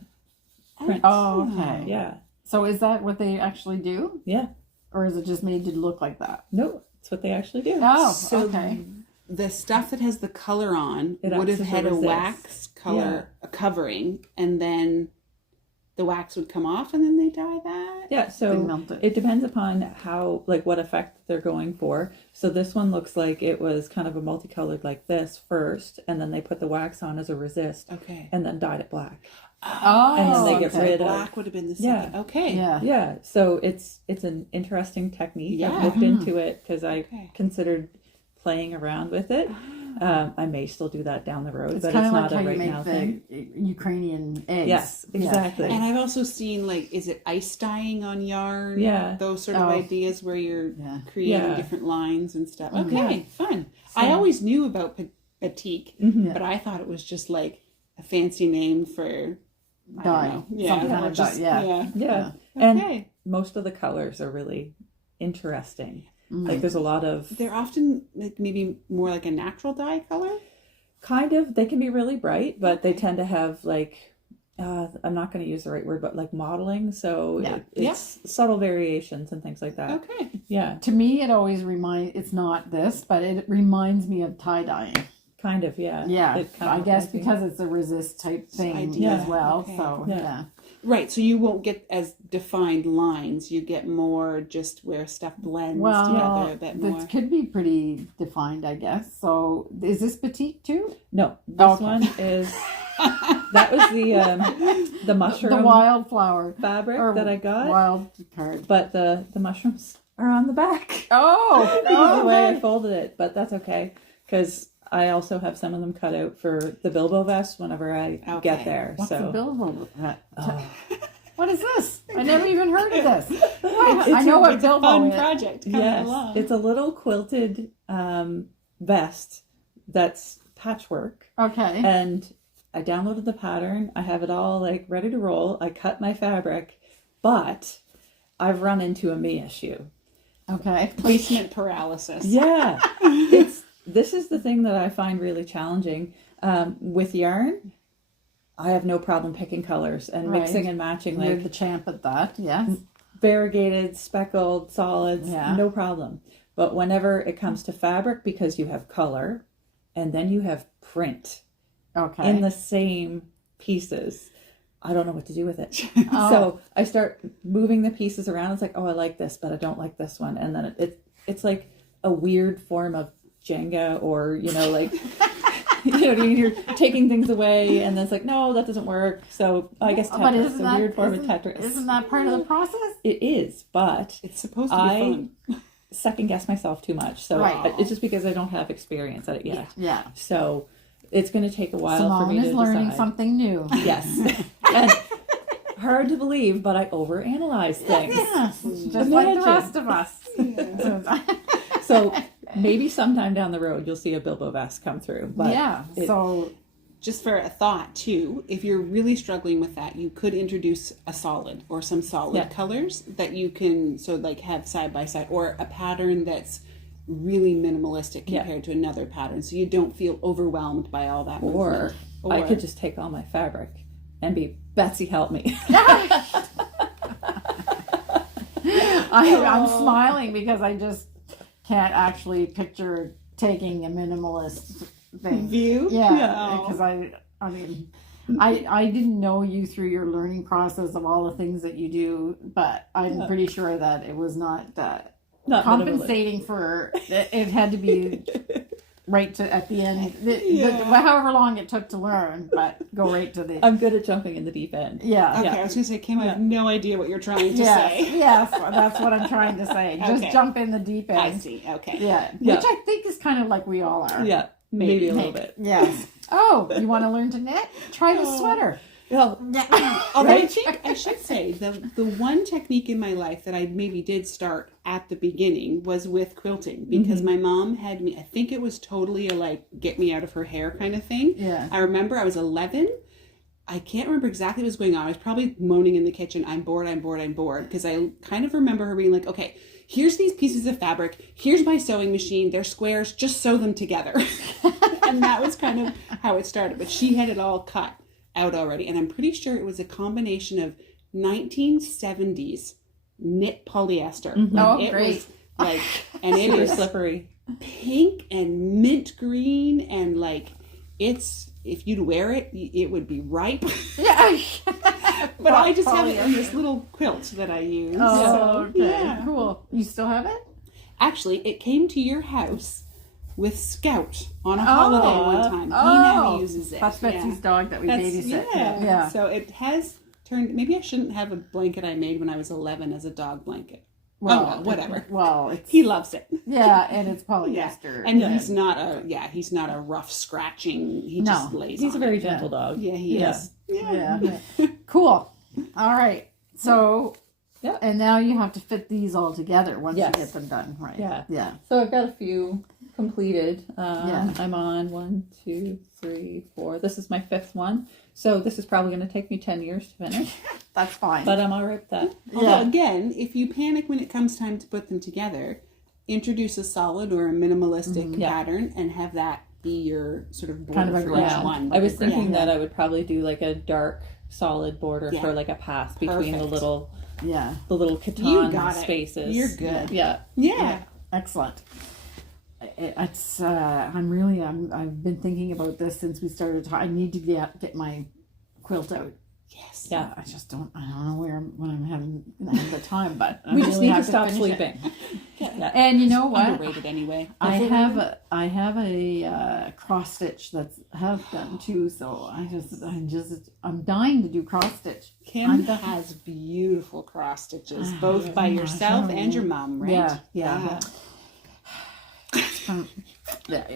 print. Oh, okay. Yeah. So is that what they actually do? Yeah. Or is it just made to look like that? No, it's what they actually do. Oh, So okay. the stuff that has the color on It would have acts as had a a resist. wax color a covering, and then the wax would come off, and then they dye that. Yeah, They so melt it. it depends upon how, like, what effect they're going for. So this one looks like it was kind of a multicolored like this first, and then they put the wax on as a resist, Okay. and then dyed it black. Oh, And then they get okay. rid of- Black would have been the Yeah. second. Okay. Yeah. Yeah, so it's an interesting technique. Yeah. I've looked into it because I Okay. considered playing around with it. I may still do that down the road, It's but kind it's of not like how a you right make now the thing. Ukrainian eggs. Yes, exactly. And I've also seen, like, is it ice dyeing on yarn? Yeah. Those sort of Oh. ideas where you're Yeah. creating Yeah. different lines and stuff. Mhm. Okay, fun. So- I always knew about batik, Mhm. but I thought it was just like a fancy name for I Dye. don't know. Yeah, Some kind or of dye, just, yeah. Yeah, and Okay. most of the colors are really interesting. Mm. Like there's a lot of They're often like maybe more like a natural dye color. kind of, they can be really bright, but they tend to have like I'm not going to use the right word, but like modeling. So Yeah. it's subtle variations and things like that. Okay. Yeah, To me, it always it's not this, but it reminds me of tie dyeing. kind of. Yeah. Yeah. It kind of I guess reminds me. because it's a resist type thing idea. as well. Okay. So, Yeah. yeah. Right. So you won't get as defined lines. You get more just where stuff blends together a bit more. This could be pretty defined, I guess. So, is this batik too? No, this Okay. one is that was the mushroom The wildflower fabric or that I got, wild card. but the mushrooms are on the back. Oh, Because the way I folded it, but that's okay because I also have some of them cut out for the Bilbo vest whenever I Okay. get there. What's so the Bilbo? Oh. What is this? I never even heard of this. What? It's I know what It's a Bilbo fun is. project coming Yes, along. it's a little quilted vest that's patchwork, Okay. and I downloaded the pattern. I have it all like ready to roll. I cut my fabric, but I've run into a me issue. Okay. Placement paralysis. Yeah, this is the thing that I find really challenging with yarn. I have no problem picking colors and Right. mixing and matching, You're like the champ at that. Yes. variegated, speckled, solids, Yeah. no problem. But whenever it comes to fabric, because you have color and then you have print Okay. in the same pieces, I don't know what to do with it. Oh. So I start moving the pieces around. It's like, oh, I like this, but I don't like this one. And then it's like a weird form of Jenga, or, you know, like, you know what I mean? You're taking things away and then it's like, no, that doesn't work. So I guess But Tetris, isn't a that weird form of isn't- Tetris. Isn't that part of the process? It is, but It's supposed to be I fun. second guess myself too much. So Right. it's just because I don't have experience at it yet. Yeah. So it's going to take a while for Simone me to is learning decide. something new. Yes. And hard to believe, but I overanalyze things. Yes, just like the Imagine. rest of us. So maybe sometime down the road you'll see a Bilbo vest come through. But yeah. it- So Just for a thought too, if you're really struggling with that, you could introduce a solid or some solid Yeah. colors that you can like have side by side, or a pattern that's really minimalistic Yeah. compared to another pattern, so you don't feel overwhelmed by all that or movement. I could just take all my fabric and be Betsy, help me. I'm smiling because I just can't actually picture taking a minimalist thing. view. Yeah, Oh. because I mean, I didn't know you through your learning process of all the things that you do, but I'm pretty sure that it was not Not compensating for it had to be right to at the end. However long it took to learn, but go right to the. I'm good at jumping in the deep end. Yeah. Okay, I was going to say, Kim, I have no idea what you're trying to Yes, say. yes, that's what I'm trying to say. Just Okay. jump in the deep end. I see. Okay. Yeah, Yeah. which I think is kind of like we all are. Yeah, maybe a little bit. Yes. Oh, you want to learn to knit? Try the sweater. Well, Although I think I should say the one technique in my life that I maybe did start at the beginning was with quilting, because my mom had me. I think it was totally a like get me out of her hair kind of thing. Yeah. I remember I was 11. I can't remember exactly what was going on. I was probably moaning in the kitchen, I'm bored, because I kind of remember her being like, okay, here's these pieces of fabric, here's my sewing machine, they're squares, just sew them together. And that was kind of how it started. But she had it all cut out already, and I'm pretty sure it was a combination of 1970s knit polyester. It great. was like, and it super is slippery. pink and mint green, and like it's, if you'd wear it, it would be ripe. Yeah. But I just have it in this little quilt that I use. Oh, okay. Yeah. Cool. You still have it? Actually, it came to your house with Scout on a holiday one time. He now uses it. That's Betsy's dog that we babysit. Yeah. So it has turned, maybe I shouldn't have a blanket I made when I was 11 as a dog blanket. Well, whatever. Well, He loves it. Yeah, and it's polyester. And he's not a rough scratching. He just lays He's a on very it. gentle dog. Yeah, he is. Yeah. Cool. All right. So, Yeah. and now you have to fit these all together once Yes. you get them done, right? Yeah. Yeah. So I've got a few completed. Yeah. I'm on 1, 2, 3, 4. This is my 5th one. So this is probably going to take me 10 years to finish. That's fine. But I'm all right with that. Although, again, if you panic when it comes time to put them together, introduce a solid or a minimalistic pattern and have that be your sort of border Kind of a for each ground. one. I was thinking that I would probably do like a dark solid border for like a path between the Perfect. little yeah. you got katan it. spaces. You're good. Yeah. Yeah. Excellent. It's I've been thinking about this since we started. I need to get my quilt out. Yes. Yeah. I don't know when I'm having the time, but I We just really need to have stop finish it. sleeping. Yeah. And you know what? Underrated anyway. I have a cross stitch that's half done too, so I'm dying to do cross stitch. Kim has beautiful cross stitches, both by yourself and your mom, right? Yeah.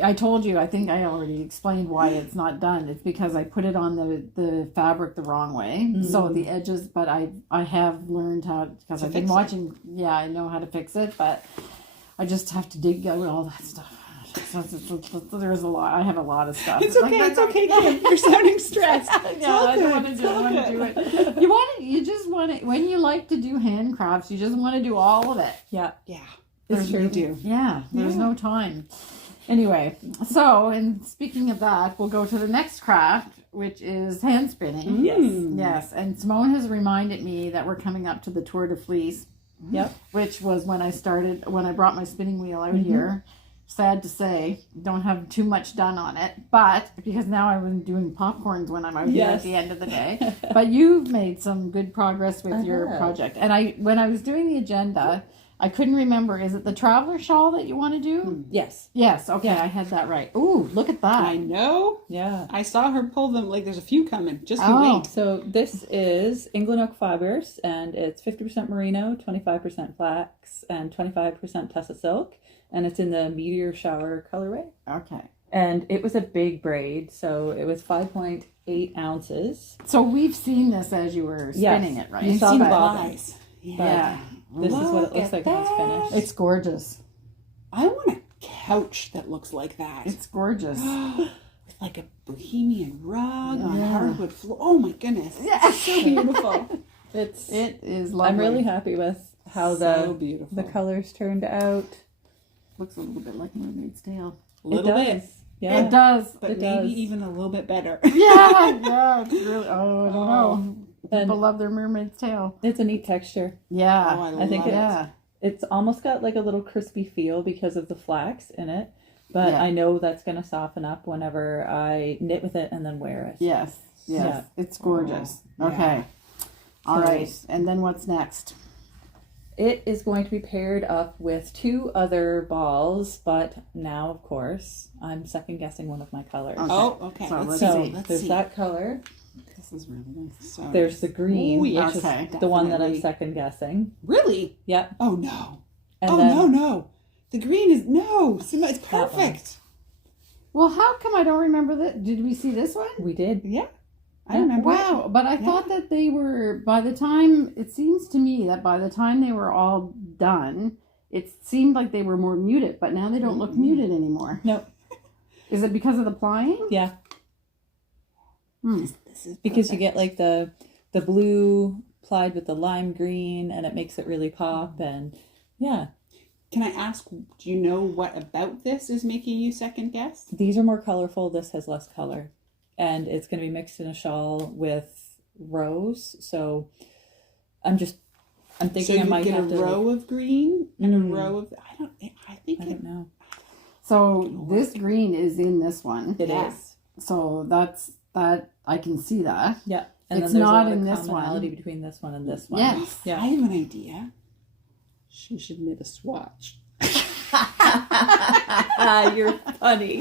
I told you, I think I already explained why it's not done. It's because I put it on the fabric the wrong way. So the edges, but I have learned how, because I've been watching, I know how to fix it, but I just have to dig out all that stuff. So there's a lot. I have a lot of stuff. It's okay, Kim. You're sounding stressed. I don't want to do it. You just want to, when you like to do handcrafts, you just want to do all of it. Yeah. Yeah. It's true. You do. Yeah, there's no time. Anyway, so, and speaking of that, we'll go to the next craft, which is hand spinning. Yes, and Simone has reminded me that we're coming up to the Tour de Fleece. Yep. Which was when I brought my spinning wheel out here. Sad to say, don't have too much done on it, but because now I'm doing popcorns when I'm out here at the end of the day. But you've made some good progress with your project. And when I was doing the agenda, I couldn't remember. Is it the traveler shawl that you want to do? Yes. Yes. Okay, I had that right. Ooh, look at that. I know. Yeah. I saw her pull them. Like, there's a few coming. Just you wait. So this is England Fibres, and it's 50% merino, 25% flax, and 25% Tessa silk, and it's in the meteor shower colorway. Okay. And it was a big braid, so it was 5.8 ounces. So we've seen this as you were spinning it, right? You saw Seen the the bobbin. eyes. Yeah. This is what it looks like when it's finished. It's gorgeous. I want a couch that looks like that. It's gorgeous. With like a bohemian rug on hardwood floor. Oh my goodness. Yeah. It's so beautiful. It is lovely. I'm really happy with how So beautiful. the colors turned out. Looks a little bit like a mermaid's tail. A little it bit. does. Yeah. It does. But It maybe does. even a little bit better. Yeah, it's really, I don't know. And People love their mermaid's tail. it's a neat texture. Yeah. Oh, I think love it. Yeah. It's almost got like a little crispy feel because of the flax in it. But I know that's going to soften up whenever I knit with it and then wear it. Yes. Yes. Yeah. It's gorgeous. Yeah. Okay. All right. And then what's next? It is going to be paired up with 2 other balls, but now, of course, I'm second guessing one of my colors. Okay. Oh, okay. So Let's let's see. see. Let's There's see. that color. This is really nice. So There's the green, Ooh, which yes, is okay, the one that I'm definitely. second guessing. Really? Yep. Oh no. And oh then no. The green is no. It's perfect. Well, how come I don't remember that? Did we see this one? we did. Yeah. I Yeah. remember. Wow, but I thought that they were, by the time, it seems to me that by the time they were all done, it seemed like they were more muted, but now they don't look muted anymore. No. Is it because of the plying? Yeah. Hmm. This is Because you perfect. get like the blue plied with the lime green, and it makes it really pop. And yeah, Can I ask, do you know what about this is making you second guess? these are more colorful. This has less color, and it's going to be mixed in a shawl with rose. So I'm thinking So I you might get a have to. row of green and a Mm. row of I think I don't know. So this green is in this one. It is. Yeah. So that I can see that. Yeah. And It's then there's not a lot in of this one. commonality between this one and this one. Yes. Yeah. I have an idea. She should knit a swatch. You're funny.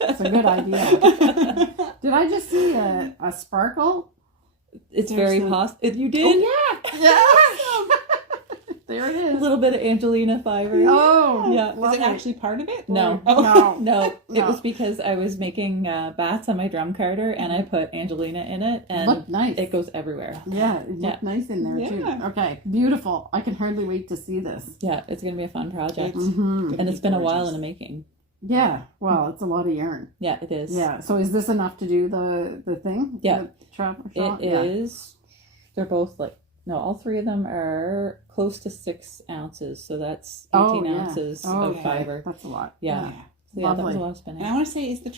That's a good idea. Did I just see a sparkle? It's There's very some- possible. You did? Yeah. There it A is. little bit of Angelina Fibre. Oh, Yeah. Is love it actually part of it? No. Or- Oh. No. No, it No. was because I was making bats on my drum carder, and I put Angelina in it, and Looked nice. it goes everywhere. Yeah, it looked nice in there too. Yeah. Okay, beautiful. I can hardly wait to see this. Yeah, it's going to be a fun project. It's Hmm. And it's been a while in gorgeous. the making. Yeah, well, it's a lot of yarn. Yeah, it is. Yeah, so is this enough to do the thing? Yeah. The traveler It shawl? is. They're both like, no, all 3 of them are close to 6 ounces. So that's 18 ounces of okay. fiber. That's a lot. Yeah. So yeah, that was Lovely. a lot of spinning. And I want to say, is the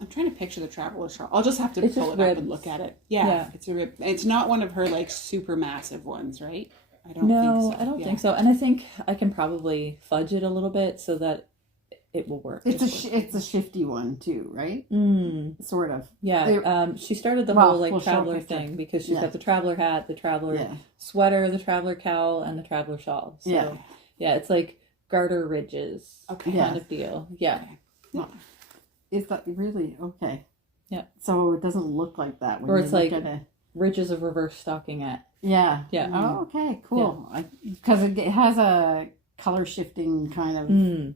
I'm trying to picture the traveler shawl. I'll just have to It's pull just it up ribs. and look at it. Yeah, Yeah. it's a rib. It's not one of her like super massive ones, right? I don't No, think so. I don't Yeah. think so. And I think I can probably fudge it a little bit so that it will work. It's a shifty one too, right? Sort of. Yeah, They- she started the Well, whole like we'll show a traveler picture. thing because she's Yeah. got the traveler hat, the traveler Yeah. sweater, the traveler cowl, and the traveler shawl. So Yeah. yeah, it's like garter ridges Okay. Yeah. kind of deal. Yeah. Is that really okay? Yeah. So it doesn't look like that when Or you it's look like- at it. Ridges of reverse stockingette. Yeah. Yeah. Oh, okay, cool. Because it has a color shifting kind of. And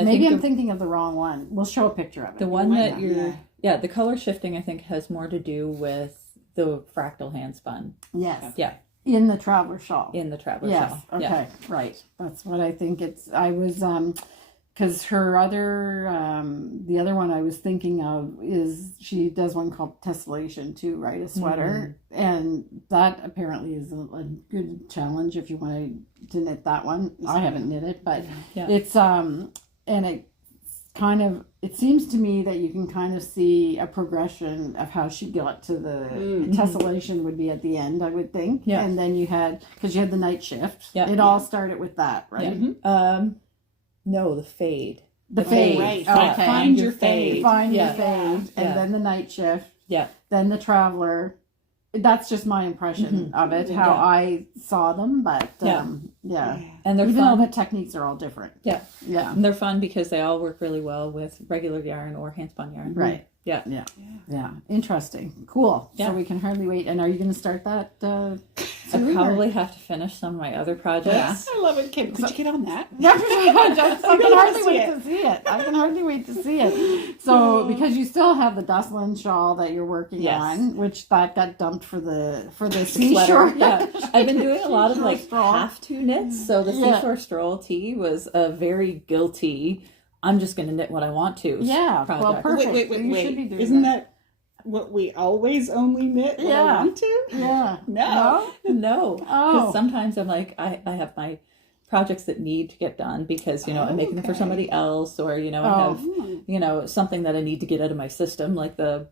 I Maybe think I'm thinking of the wrong one. We'll show a picture of it. the one might that not, you're yeah. the color shifting I think has more to do with the fractal hand spun. Yes. Yeah. In the traveler shawl. In the traveler Yes. shawl. Okay. Yeah. Right. That's what I think it's. I was because her other the other one I was thinking of is she does one called tessellation too, right? A sweater, and that apparently is a good challenge if you want to knit that one. I haven't knit it, but Yeah. it's and it kind of it seems to me that you can kind of see a progression of how she got to the tessellation would be at the end, I would think. Yeah. And then you had because you had the night shift. Yeah. It all started with that, right? Yeah. No, the fade. The fade. fade. Right. Okay. Find your fade. Find Yeah. the fade, and Yeah. then the night shift, Yeah. then the traveler. That's just my impression of it, how Yeah. I saw them, but Yeah. yeah. And they're Even fun. though the techniques are all different. Yeah. Yeah. And they're fun because they all work really well with regular yarn or hand spun yarn. Right. Yeah. Yeah. Yeah. Interesting. Cool. Yeah. So we can hardly wait. And are you going to start that? I soon, or- probably have to finish some of my other projects. I love it, Kim. Could you get on that? I can hardly see wait it. to see it. I can hardly wait to see it. So because you still have the Dustlin shawl that you're working Yes. on, which that got dumped for the seashore. Sweater. Yeah. I've been doing a lot of Seashore like Stroll. have to knits. So the Yeah. Seashore Stroll tee was a very guilty, I'm just going to knit what I want to Yeah, project. well, perfect. Wait, So you should be doing Isn't that. that what we always only knit when I Yeah. want to? Yeah. No. No, because Oh. sometimes I'm like, I have my projects that need to get done because, I'm making them for Okay. somebody else or, I Oh. have, something that I need to get out of my system, like the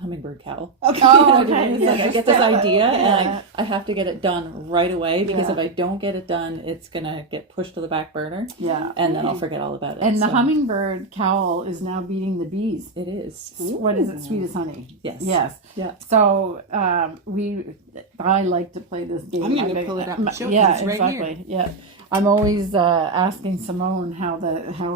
hummingbird cowl. Okay. Oh, You know what I mean? It's like I get this idea Yeah. and I have to get it done right away because Yeah. if I don't get it done, it's gonna get pushed to the back burner Yeah. and then I'll forget all about it. And the So, hummingbird cowl is now beating the bees. it is. What is it? Sweet as honey. Yes. Yes. Yeah. So I like to play this game. I'm gonna pull it up and show it, 'cause Yeah, it's right exactly. here. Yeah. I'm always asking Simone how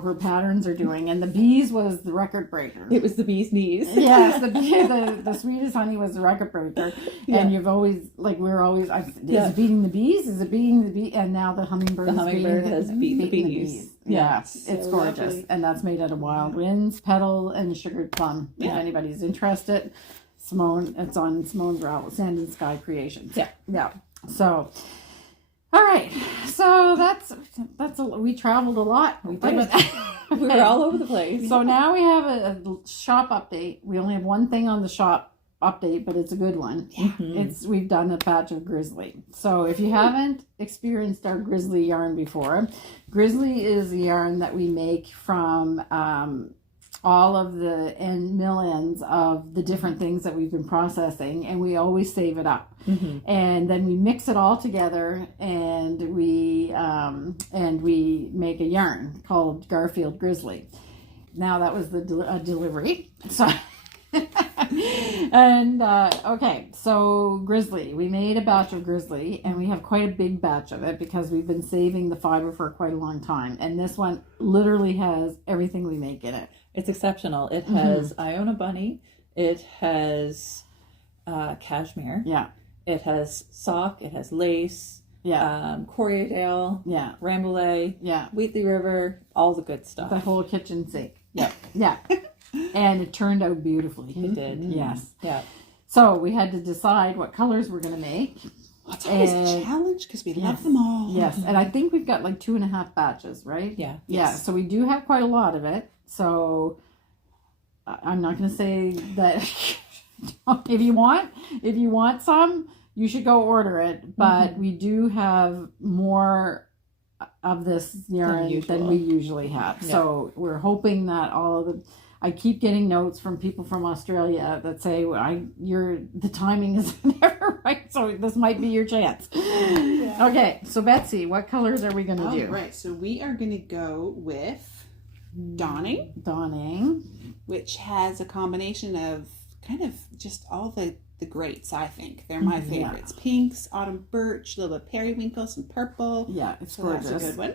her patterns are doing, and the bees was the record breaker. It was the bee's knees. Yes, the sweetest honey was the record breaker, and you've always we're always is it beating the bees? Is it beating the bee? And now the hummingbird. Has beat the bees. Yeah, Yeah. it's So gorgeous, lovely. and that's made out of wild winds, petal, and sugared plum. If Yeah. anybody's interested, Simone, it's on Simone's Sand and Sky Creations. Yeah. Yeah. So. All right, so that's we traveled a lot. We did. We were all over the place. So now we have a shop update. We only have one thing on the shop update, but it's a good one. We've done a batch of grizzly. So if you haven't experienced our grizzly yarn before, grizzly is the yarn that we make from all of the mill ends of the different things that we've been processing, and we always save it up. And then we mix it all together, and we make a yarn called Garfield Grizzly. Now that was the delivery. So and okay, so grizzly, we made a batch of grizzly, and we have quite a big batch of it because we've been saving the fiber for quite a long time, and this one literally has everything we make in it. It's exceptional. It has Iona bunny. It has cashmere. Yeah, It has sock. It has lace. yeah, Corriedale. yeah, Rambouillet. yeah. Wheatley River. All the good stuff. The whole kitchen sink. Yep. Yeah. And it turned out beautifully. It did. Yes. Yeah. So we had to decide what colors we're going to make. It's always a challenge because we love them all. Yes. And I think we've got 2.5 batches, right? Yeah. Yeah. So we do have quite a lot of it. So I'm not going to say that if you want some, you should go order it. But we do have more of this yarn than we usually have. Yeah. So we're hoping that I keep getting notes from people from Australia that say the timing is never right, so this might be your chance. Yeah. Okay, so Betsy, what colors are we going to do? Right, so we are going to go with Dawning, which has a combination of kind of just all the greats, I think. They're my favorites. Pinks, autumn birch, a little bit of periwinkle, some purple. Yeah, it's so gorgeous. That's a good one.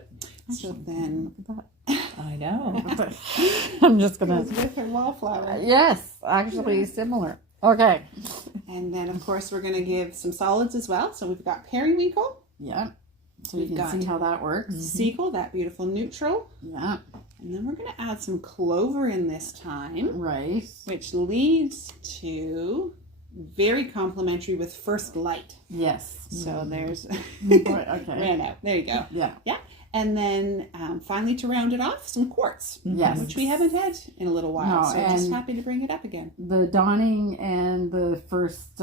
So then... I know. I'm just going Goes with her wallflower. Yes, actually similar. Okay. And then, of course, we're going to give some solids as well. So we've got periwinkle. Yeah. So you We've can got see how that works. Seagull, that beautiful neutral. Yeah. And then we're going to add some clover in this time, Right. which leads to very complimentary with First Light. Yes. So there's... Okay. ran out. There you go. Yeah. Yeah. And then finally to round it off, some quartz. Yes. Which we haven't had in a little while. No, so I'm just and- happy to bring it up again. The Dawning and the first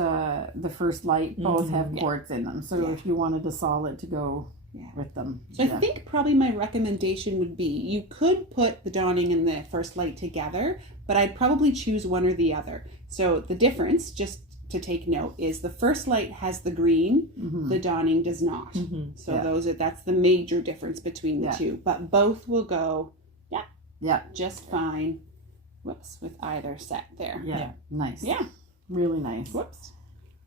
light both have Yeah. quartz in them. So if you wanted a solid to go with them. So I think probably my recommendation would be you could put the Dawning and the First Light together, but I'd probably choose one or the other. So the difference, just to take note, is the First Light has the green, the Dawning does not. So that's the major difference between the two. But both will go just fine. Whoops, with either set there. Yeah. Nice. Yeah. Really nice. Whoops.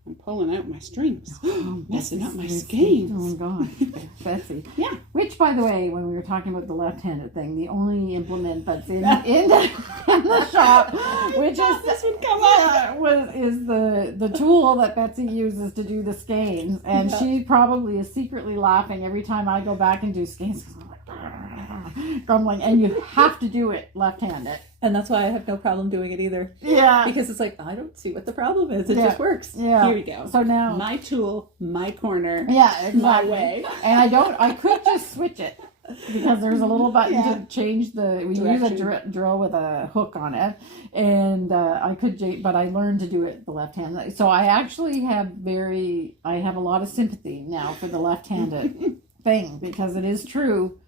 I'm pulling out my strings. Messing up my Betsy's- skeins. Oh my gosh. Betsy. Yeah. Which, by the way, when we were talking about the left-handed thing, the only implement that's in the shop, which is This would come up. is the tool that Betsy uses to do the skeins, and she probably is secretly laughing every time I go back and do skeins. Grumbling, and you have to do it left-handed. And that's why I have no problem doing it either. Yeah. Because it's like, I don't see what the problem is. It just works. Yeah. Here we go. So now, My tool, my corner, yeah, exactly. my way. And I could just switch it because there's a little button to change we use a drill with a hook on it, and I could, but I learned to do it the left hand. So I actually have I have a lot of sympathy now for the left-handed thing, because it is true.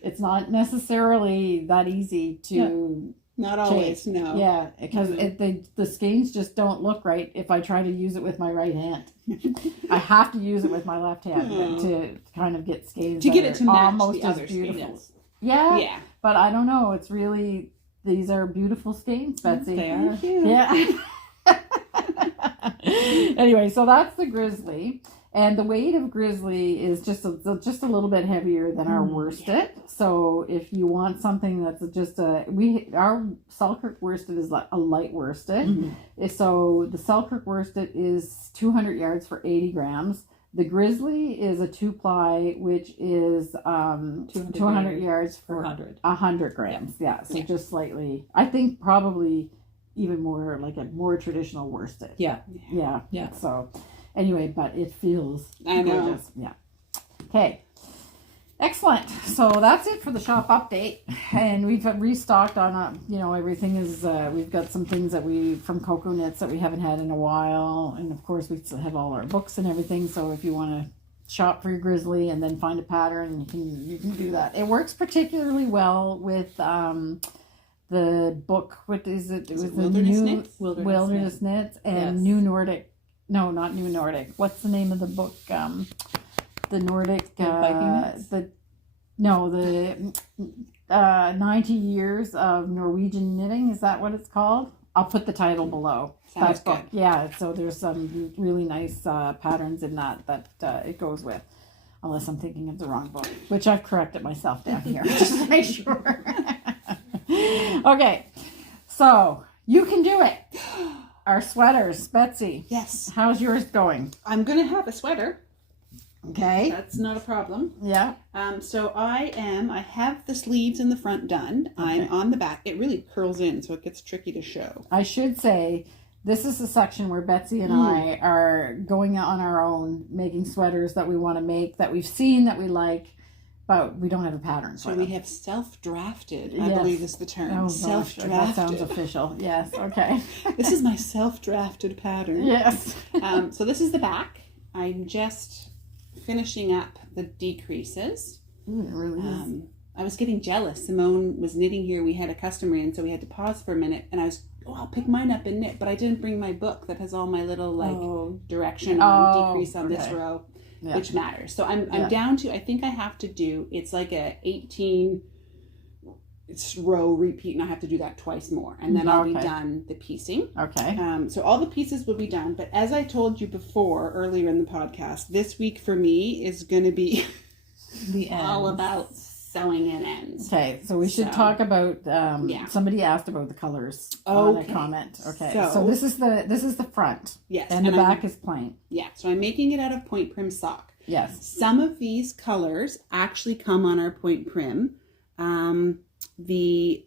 It's not necessarily that easy to Not always, no. Yeah, because the skeins just don't look right if I try to use it with my right hand. I have to use it with my left hand to kind of get skeins to get it to match almost the as other beautiful. skeins. Yeah, but I don't know. It's really, these are beautiful skeins, Betsy. They are. Thank you. Yeah. Anyway, so that's the Grizzly. And the weight of Grizzly is just a little bit heavier than our worsted. So if you want something that's just our Selkirk worsted is a light worsted. So the Selkirk worsted is 200 yards for 80 grams. The Grizzly is a 2-ply, which is 200 yards for 100 grams. Yeah, so just slightly. I think probably even more like a more traditional worsted. Yeah. So anyway, but it feels gorgeous. Yeah. Okay. Excellent. So that's it for the shop update, and we've restocked on everything is we've got some things that from Cocoa Knits that we haven't had in a while, and of course we still have all our books and everything. So if you want to shop for your Grizzly and then find a pattern, you can do that. It works particularly well with the book. What is it? It was the new Wilderness Knits and New Nordic. No, not New Nordic. What's the name of the book? The Nordic. Viking Knits? The 90 Years of Norwegian Knitting. Is that what it's called? I'll put the title below. Sounds good. Yeah, so there's some really nice patterns in that it goes with. Unless I'm thinking of the wrong book, which I've corrected myself down here just to make sure. Okay, so you can do it. Our sweaters, Betsy. Yes. How's yours going? I'm going to have a sweater. Okay. That's not a problem. Yeah. So I have the sleeves in the front done. Okay. I'm on the back. It really curls in, so it gets tricky to show. I should say this is the section where Betsy and I are going out on our own, making sweaters that we want to make, that we've seen, that we like, but we don't have a pattern for So them. we have self-drafted, I Yes. believe is the term. Oh, self-drafted. gosh, that sounds official. Yes, okay. This is my self-drafted pattern. Yes. So this is the back. I'm just finishing up the decreases. Ooh, it really is. I was getting jealous. Simone was knitting here. We had a customer in, so we had to pause for a minute. And I was, I'll pick mine up and knit. But I didn't bring my book that has all my little direction on decrease on this row, which matters. So I'm down to, I think I have to do, it's like a 18 row repeat, and I have to do that twice more. And then I'll be done the piecing. Okay. So all the pieces will be done. But as I told you before, earlier in the podcast, this week for me is going to be the ends. all about sewing in ends. Okay, so we should talk about somebody asked about the colors on a comment. Okay. So this is the front. Yes. And the back is plain. Yeah. So I'm making it out of point prim sock. Yes. Some of these colors actually come on our point prim. The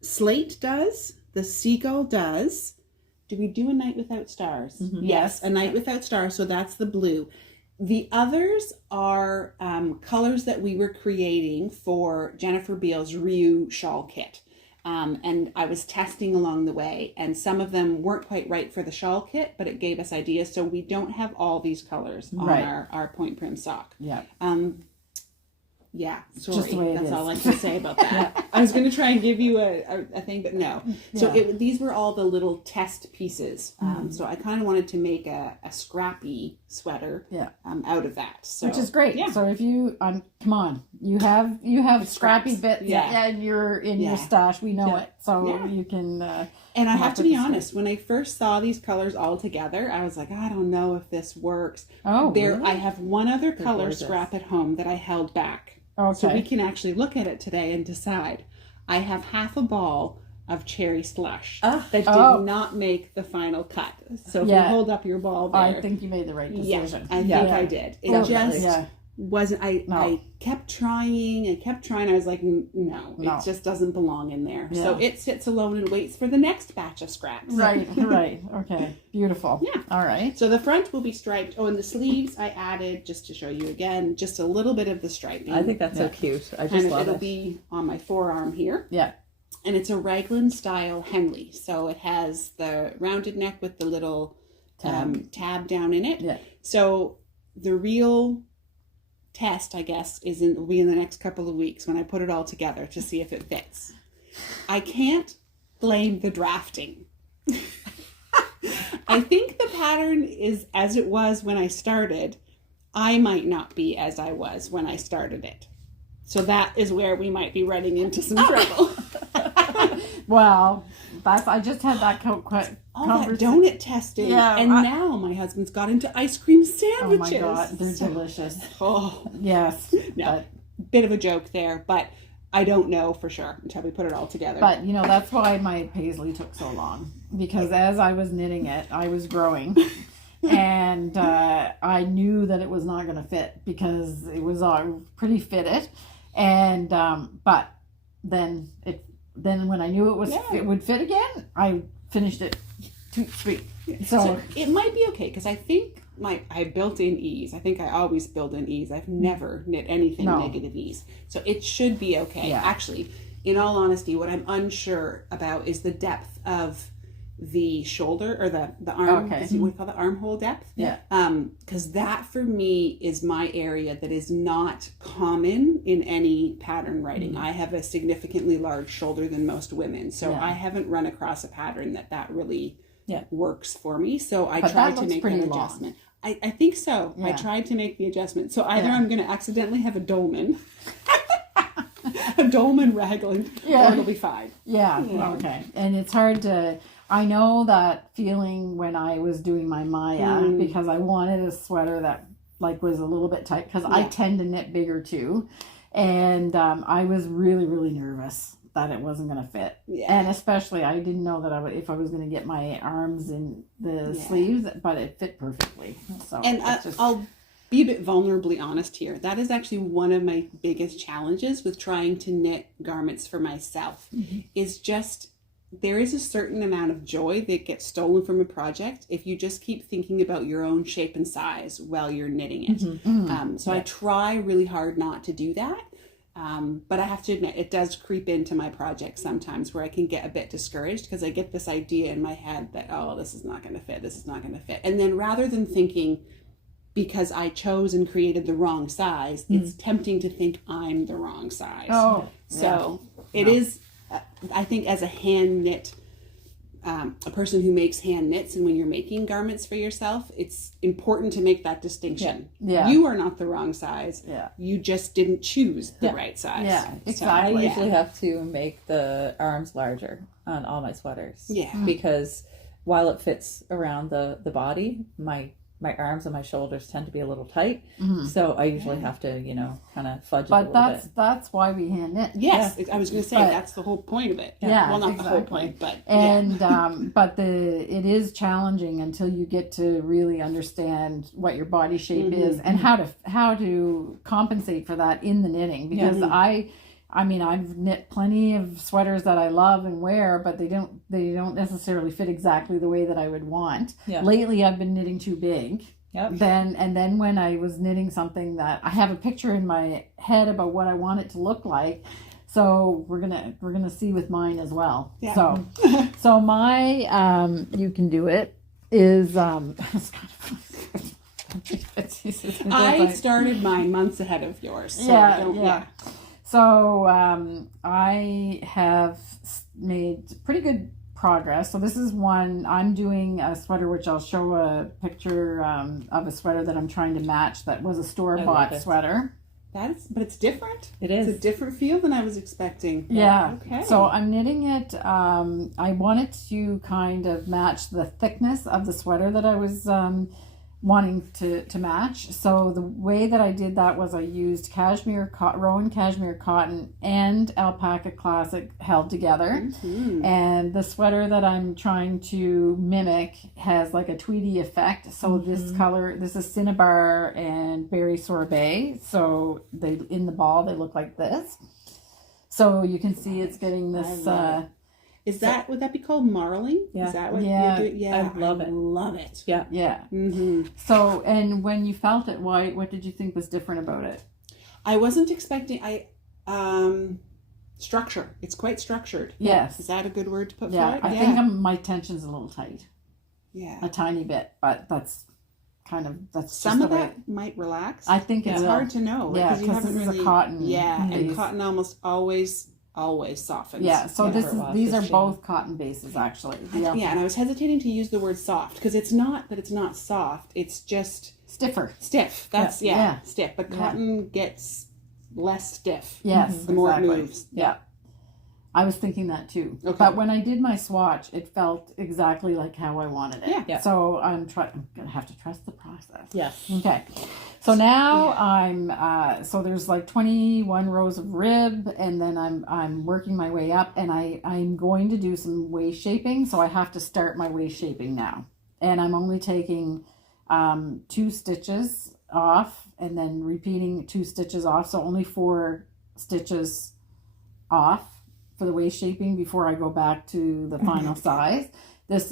slate does, the seagull does. Do we do a night without stars? Mm-hmm. Yes, a night without stars. So that's the blue. The others are colors that we were creating for Jennifer Beale's Ryu shawl kit. And I was testing along the way, and some of them weren't quite right for the shawl kit, but it gave us ideas. So we don't have all these colors on our point prim sock. Yeah. Yeah, sorry. Just the way That's it is. all I can say about that. I was going to try and give you a thing, but no. So these were all the little test pieces. So I kind of wanted to make a scrappy sweater out of that. So, which is great. Yeah. So if you come on, you have scrappy bits in your stash. We know it, so you can. And I have to be honest, when I first saw these colors all together, I was like, I don't know if this works. Really? I have one other color gorgeous. scrap at home that I held back. Okay. So we can actually look at it today and decide. I have half a ball of cherry slush that did not make the final cut. So if you hold up your ball there. I think you made the right decision. I think I did. It just wasn't, I kept trying. I was like, no, it just doesn't belong in there. Yeah. So it sits alone and waits for the next batch of scraps. Right. Okay. Beautiful. Yeah. All right. So the front will be striped. Oh, and the sleeves I added, just to show you again, just a little bit of the striping. I think that's so cute. I just love it. It'll be on my forearm here. Yeah. And it's a raglan style Henley. So it has the rounded neck with the little tab down in it. Yeah. So the real test, I guess, will be in the next couple of weeks when I put it all together to see if it fits. I can't blame the drafting. I think the pattern is as it was when I started. I might not be as I was when I started it. So that is where we might be running into some trouble. Well, I just had that All that conversation. donut testing. Yeah, and now my husband's got into ice cream Oh my sandwiches. God, they're delicious. Oh, Yes. no. Bit of a joke there, but I don't know for sure until we put it all together. But, that's why my paisley took so long. Because as I was knitting it, I was growing. And I knew that it was not going to fit because it was pretty fitted. And but then when I knew it would fit again, I finished it too sweet. So it might be okay because I think I built in ease. I think I always build in ease. I've never knit anything negative ease, so it should be okay. Yeah. Actually, in all honesty, what I'm unsure about is the depth of the shoulder or the arm. Okay. What do you call the armhole depth? Yeah. Because that for me is my area that is not common in any pattern writing. I have a significantly large shoulder than most women, so I haven't run across a pattern that really works for me. So I tried to make an adjustment. I think so. Yeah. I tried to make the adjustment. So either I'm going to accidentally have a dolman, a dolman raglan, or it'll be fine. Yeah. Okay. And it's hard to. I know that feeling when I was doing my Maya because I wanted a sweater that was a little bit tight because I tend to knit bigger too, and I was really, really nervous that it wasn't going to fit. Yeah. And especially I didn't know that if I was going to get my arms in the sleeves, but it fit perfectly. So and I'll be a bit vulnerably honest here. That is actually one of my biggest challenges with trying to knit garments for myself. Is just there is a certain amount of joy that gets stolen from a project if you just keep thinking about your own shape and size while you're knitting it. So I try really hard not to do that. But I have to admit, it does creep into my project sometimes where I can get a bit discouraged because I get this idea in my head that, oh, this is not going to fit. This is not going to fit. And then rather than thinking because I chose and created the wrong size, it's tempting to think I'm the wrong size. Oh, so it is. I think as a hand knit, a person who makes hand knits, and when you're making garments for yourself, it's important to make that distinction. Yeah. You are not the wrong size. Yeah. You just didn't choose the right size. Yeah, exactly. So I usually have to make the arms larger on all my sweaters. Yeah. Because while it fits around the body, my arms and my shoulders tend to be a little tight, so I usually have to, kind of fudge it a little bit. But that's why we hand knit. Yes, I was going to say that's the whole point of it. Yeah, well, not exactly. the whole point, but but it is challenging until you get to really understand what your body shape is and how to compensate for that in the knitting. Because I mean, I've knit plenty of sweaters that I love and wear, but they don't necessarily fit exactly the way that I would want. Yeah. Lately, I've been knitting too big. Yep. Then when I was knitting something that I have a picture in my head about what I want it to look like, so we're gonna see with mine as well. Yeah. So my you can do it is I started mine months ahead of yours. So yeah. So I have made pretty good progress. So this is one, I'm doing a sweater, which I'll show a picture of a sweater that I'm trying to match that was a store-bought sweater. But it's different. It is. It's a different feel than I was expecting. Yeah. Okay. So I'm knitting it. I wanted to kind of match the thickness of the sweater that I was wanting to match. So the way that I did that was I used Rowan cashmere cotton and alpaca classic held together. And the sweater that I'm trying to mimic has like a tweedy effect. So this is cinnabar and berry sorbet. So in the ball they look like this. So you can see it's getting this would that be called marling? Yeah. Is that what you're doing? Yeah. I love it. Love it. Yeah. Yeah. So, and when you felt it, what did you think was different about it? I wasn't expecting, structure. It's quite structured. Yes. Is that a good word to put for it? I think my tension's a little tight. Yeah. A tiny bit, but that's some of that might relax. I think it's hard to know. Yeah, because it's a cotton. Yeah, and cotton almost always always softens. Yeah, so Whenever these are washes, both cotton bases actually. Yeah. Yeah, and I was hesitating to use the word soft because it's not that it's not soft. It's just Stiffer. stiff. That's Yeah. stiff. But cotton gets less stiff. Yes, the more exactly. it moves. Yeah. I was thinking that too. Okay. But when I did my swatch, it felt exactly like how I wanted it. Yeah. So I'm going to have to trust the process. Yes. Okay. So now I'm so there's like 21 rows of rib, and then I'm working my way up, and I'm going to do some waist shaping, so I have to start my waist shaping now. And I'm only taking 2 stitches off and then repeating 2 stitches off, so only 4 stitches off for the waist shaping before I go back to the final size. This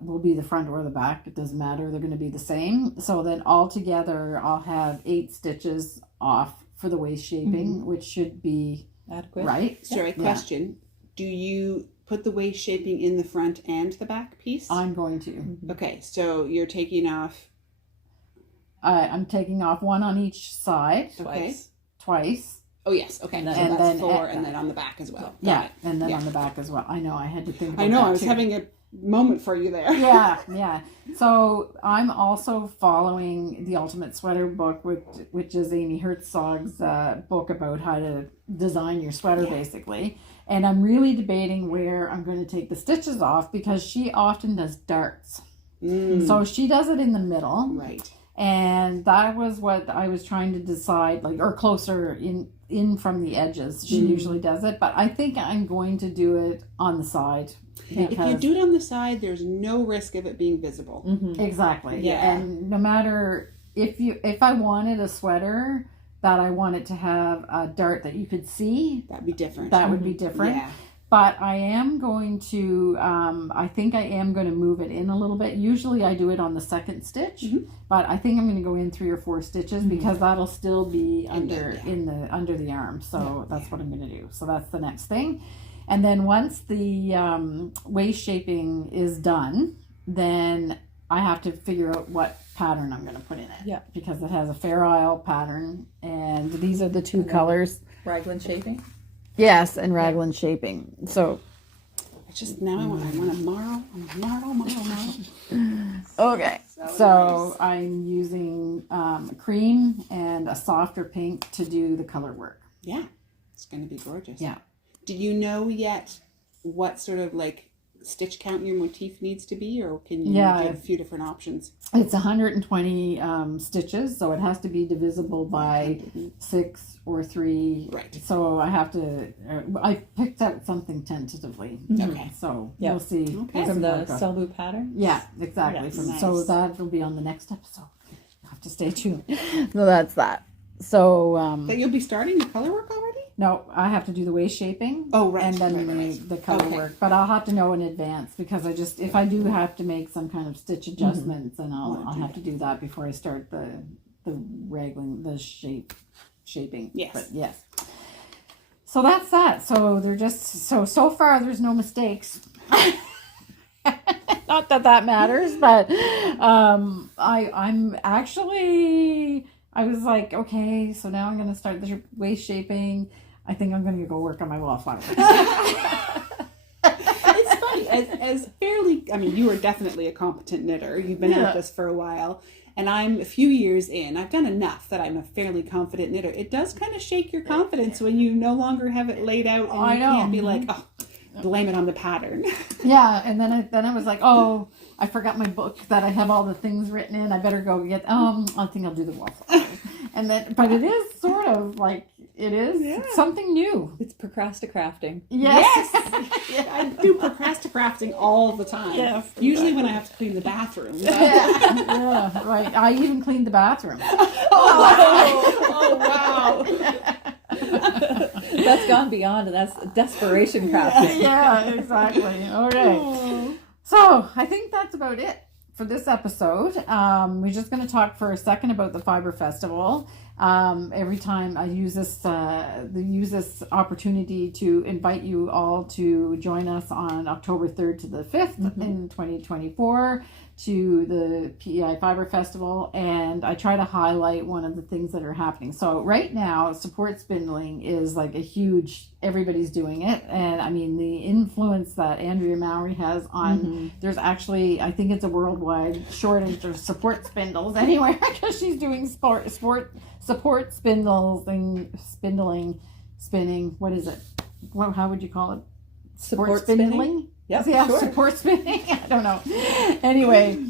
will be the front or the back. It doesn't matter. They're going to be the same. So then all together, I'll have 8 stitches off for the waist shaping, which should be Adequate. right. Sorry, question. Do you put the waist shaping in the front and the back piece? I'm going to. Okay, so you're taking off. I'm taking off 1 on each side Okay. twice. Oh yes. Okay. And So then- that's and 4, then- and then on the back as well. Got Yeah, it. and then Yeah. on the back as well. I know. I had to think about I know. that I was too. having a moment for you there. Yeah. So I'm also following the Ultimate Sweater book, which is Amy Herzog's book about how to design your sweater, basically. And I'm really debating where I'm going to take the stitches off because she often does darts. So she does it in the middle. Right. And that was what I was trying to decide, like, or closer in from the edges. She usually does it, but I think I'm going to do it on the side. If you do it on the side, there's no risk of it being visible. Exactly. Yeah. And no matter if I wanted a sweater that I wanted to have a dart that you could see, That'd be different. that would be different. Yeah. But I am going to, I think I am going to move it in a little bit. Usually I do it on the second stitch, but I think I'm going to go in 3 or 4 stitches because that'll still be under the arm. So that's what I'm going to do. So that's the next thing. And then once the waist shaping is done, then I have to figure out what pattern I'm going to put in it. Yeah. Because it has a Fair Isle pattern, and these are the 2 colors. Raglan shaping. Yes, and raglan shaping. So I just now I want a marl. okay, so I'm using cream and a softer pink to do the color work. Yeah, it's going to be gorgeous. Yeah. Do you know yet what sort of like stitch count your motif needs to be, or can you Yeah. give a few different options? It's 120 stitches, so it has to be divisible by 6 or 3. Right. So I have to. I picked out something tentatively. Okay. So Yeah. we'll see. Okay. From the How it goes. Selbu pattern. Yeah, exactly. Yes. From, So Nice. that will be on the next episode. You'll have to stay tuned. So that's that. So But you'll be starting the color work already? no, I have to do the waist shaping. Oh, right, And then right. the color Okay. work. But I'll have to know in advance because if I do have to make some kind of stitch adjustments, then I'll have to do that before I start the raglan, the shaping. Yes. But yes. So that's that. So they're just so far there's no mistakes. Not that matters, but I'm actually I was like, okay, so now I'm gonna start the waist shaping. I think I'm gonna go work on my wallflowers. It's funny, as fairly, I mean, you are definitely a competent knitter. You've been at this for a while, and I'm a few years in. I've done enough that I'm a fairly confident knitter. It does kind of shake your confidence when you no longer have it laid out, and I you know. can't be like, oh, blame it on the pattern. Yeah, and then I was like, oh, I forgot my book that I have all the things written in. I better go get. I think I'll do the wallflowers. And then, but it is sort of like it's something new. It's procrasticrafting. Yes. I do procrasticrafting all the time. Yes, Usually when I have to clean the bathroom. Yeah, right. I even cleaned the bathroom. Oh, wow. That's gone beyond, and that's desperation crafting. Yeah, exactly. Okay. So I think that's about it for this episode. We're just going to talk for a second about the Fibre Festival. Every time I use this opportunity to invite you all to join us on October 3rd to the 5th in 2024 to the PEI Fibre Festival, and I try to highlight one of the things that are happening. So right now, support spindling is like a huge, everybody's doing it. And I mean, the influence that Andrea Mowry has on, there's actually, I think it's a worldwide shortage of support spindles anyway, because she's doing support spindles and spinning. What is it? How would you call it? Support spinning? Yeah, sure. Support spinning. I don't know. Anyway,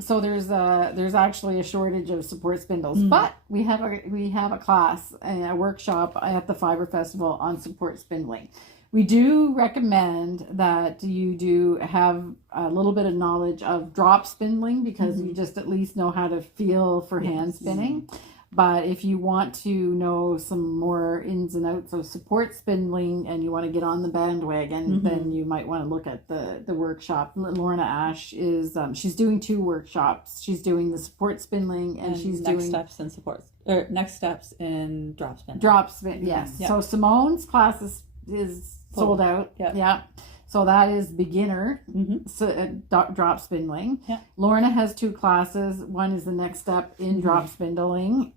so there's actually a shortage of support spindles, but we have a class, a workshop at the Fibre Festival on support spindling. We do recommend that you do have a little bit of knowledge of drop spindling, because you just at least know how to feel for hand spinning. But if you want to know some more ins and outs of support spindling and you want to get on the bandwagon, then you might want to look at the workshop. Lorna Ash is, she's doing 2 workshops. She's doing the support spindling and she's next doing steps in support, or next steps in drop spin. Drop spin, yes. Yep. So Simone's class is sold out. Yep. Yeah. So that is beginner drop spindling. Yeah. Lorna has 2 classes. One is the next step in drop spindling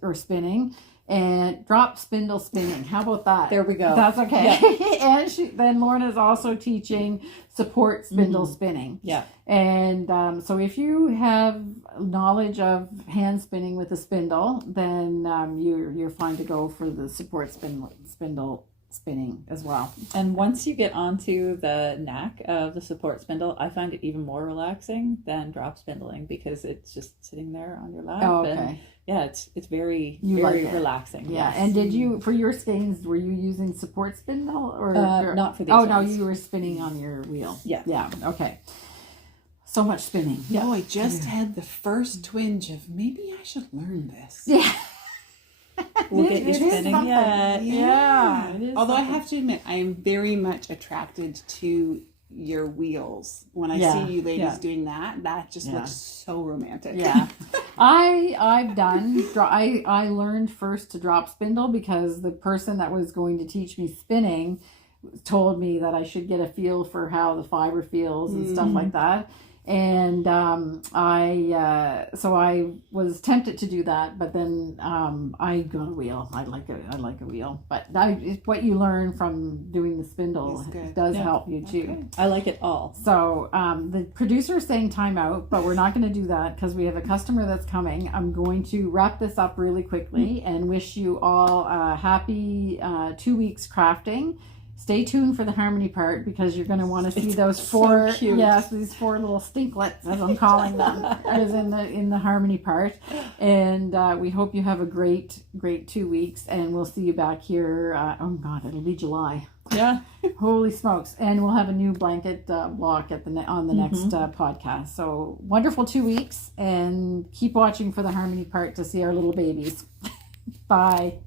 or spinning, and drop spindle spinning. How about that? There we go. That's okay. Yeah. And then Lorna is also teaching support spindle spinning. Yeah. And so if you have knowledge of hand spinning with a spindle, then you're fine to go for the support spindle spinning as well. And once you get onto the knack of the support spindle, I find it even more relaxing than drop spindling, because it's just sitting there on your lap. Oh, okay. And yeah, it's very like relaxing. Yeah. Yes. And did you, for your skeins, were you using support spindle or not for these Oh no, ones. you were spinning on your wheel. Yeah. Yeah. Okay. So much spinning. Oh, I just had the first twinge of maybe I should learn this. Yeah. We'll get you It is spinning. something. Yeah. It is Although I something. have to admit, I am very much attracted to your wheels. When I Yeah, see you ladies yeah. doing that just Yeah. looks so romantic. Yeah. I learned first to drop spindle because the person that was going to teach me spinning told me that I should get a feel for how the fiber feels and stuff like that. And I was tempted to do that, but then I got a wheel. I like a wheel, but what you learn from doing the spindle does help you too. Okay. I like it all. So the producer is saying time out, but we're not going to do that because we have a customer that's coming. I'm going to wrap this up really quickly and wish you all a happy 2 weeks crafting. Stay tuned for the harmony part, because you're going to want to see those 4, so cute. yes, these 4 little stinklets, as I'm calling them, as in the harmony part. And we hope you have a great 2 weeks, and we'll see you back here. Oh God, it'll be July. Yeah. Holy smokes! And we'll have a new blanket block on the next podcast. So wonderful 2 weeks, and keep watching for the harmony part to see our little babies. Bye.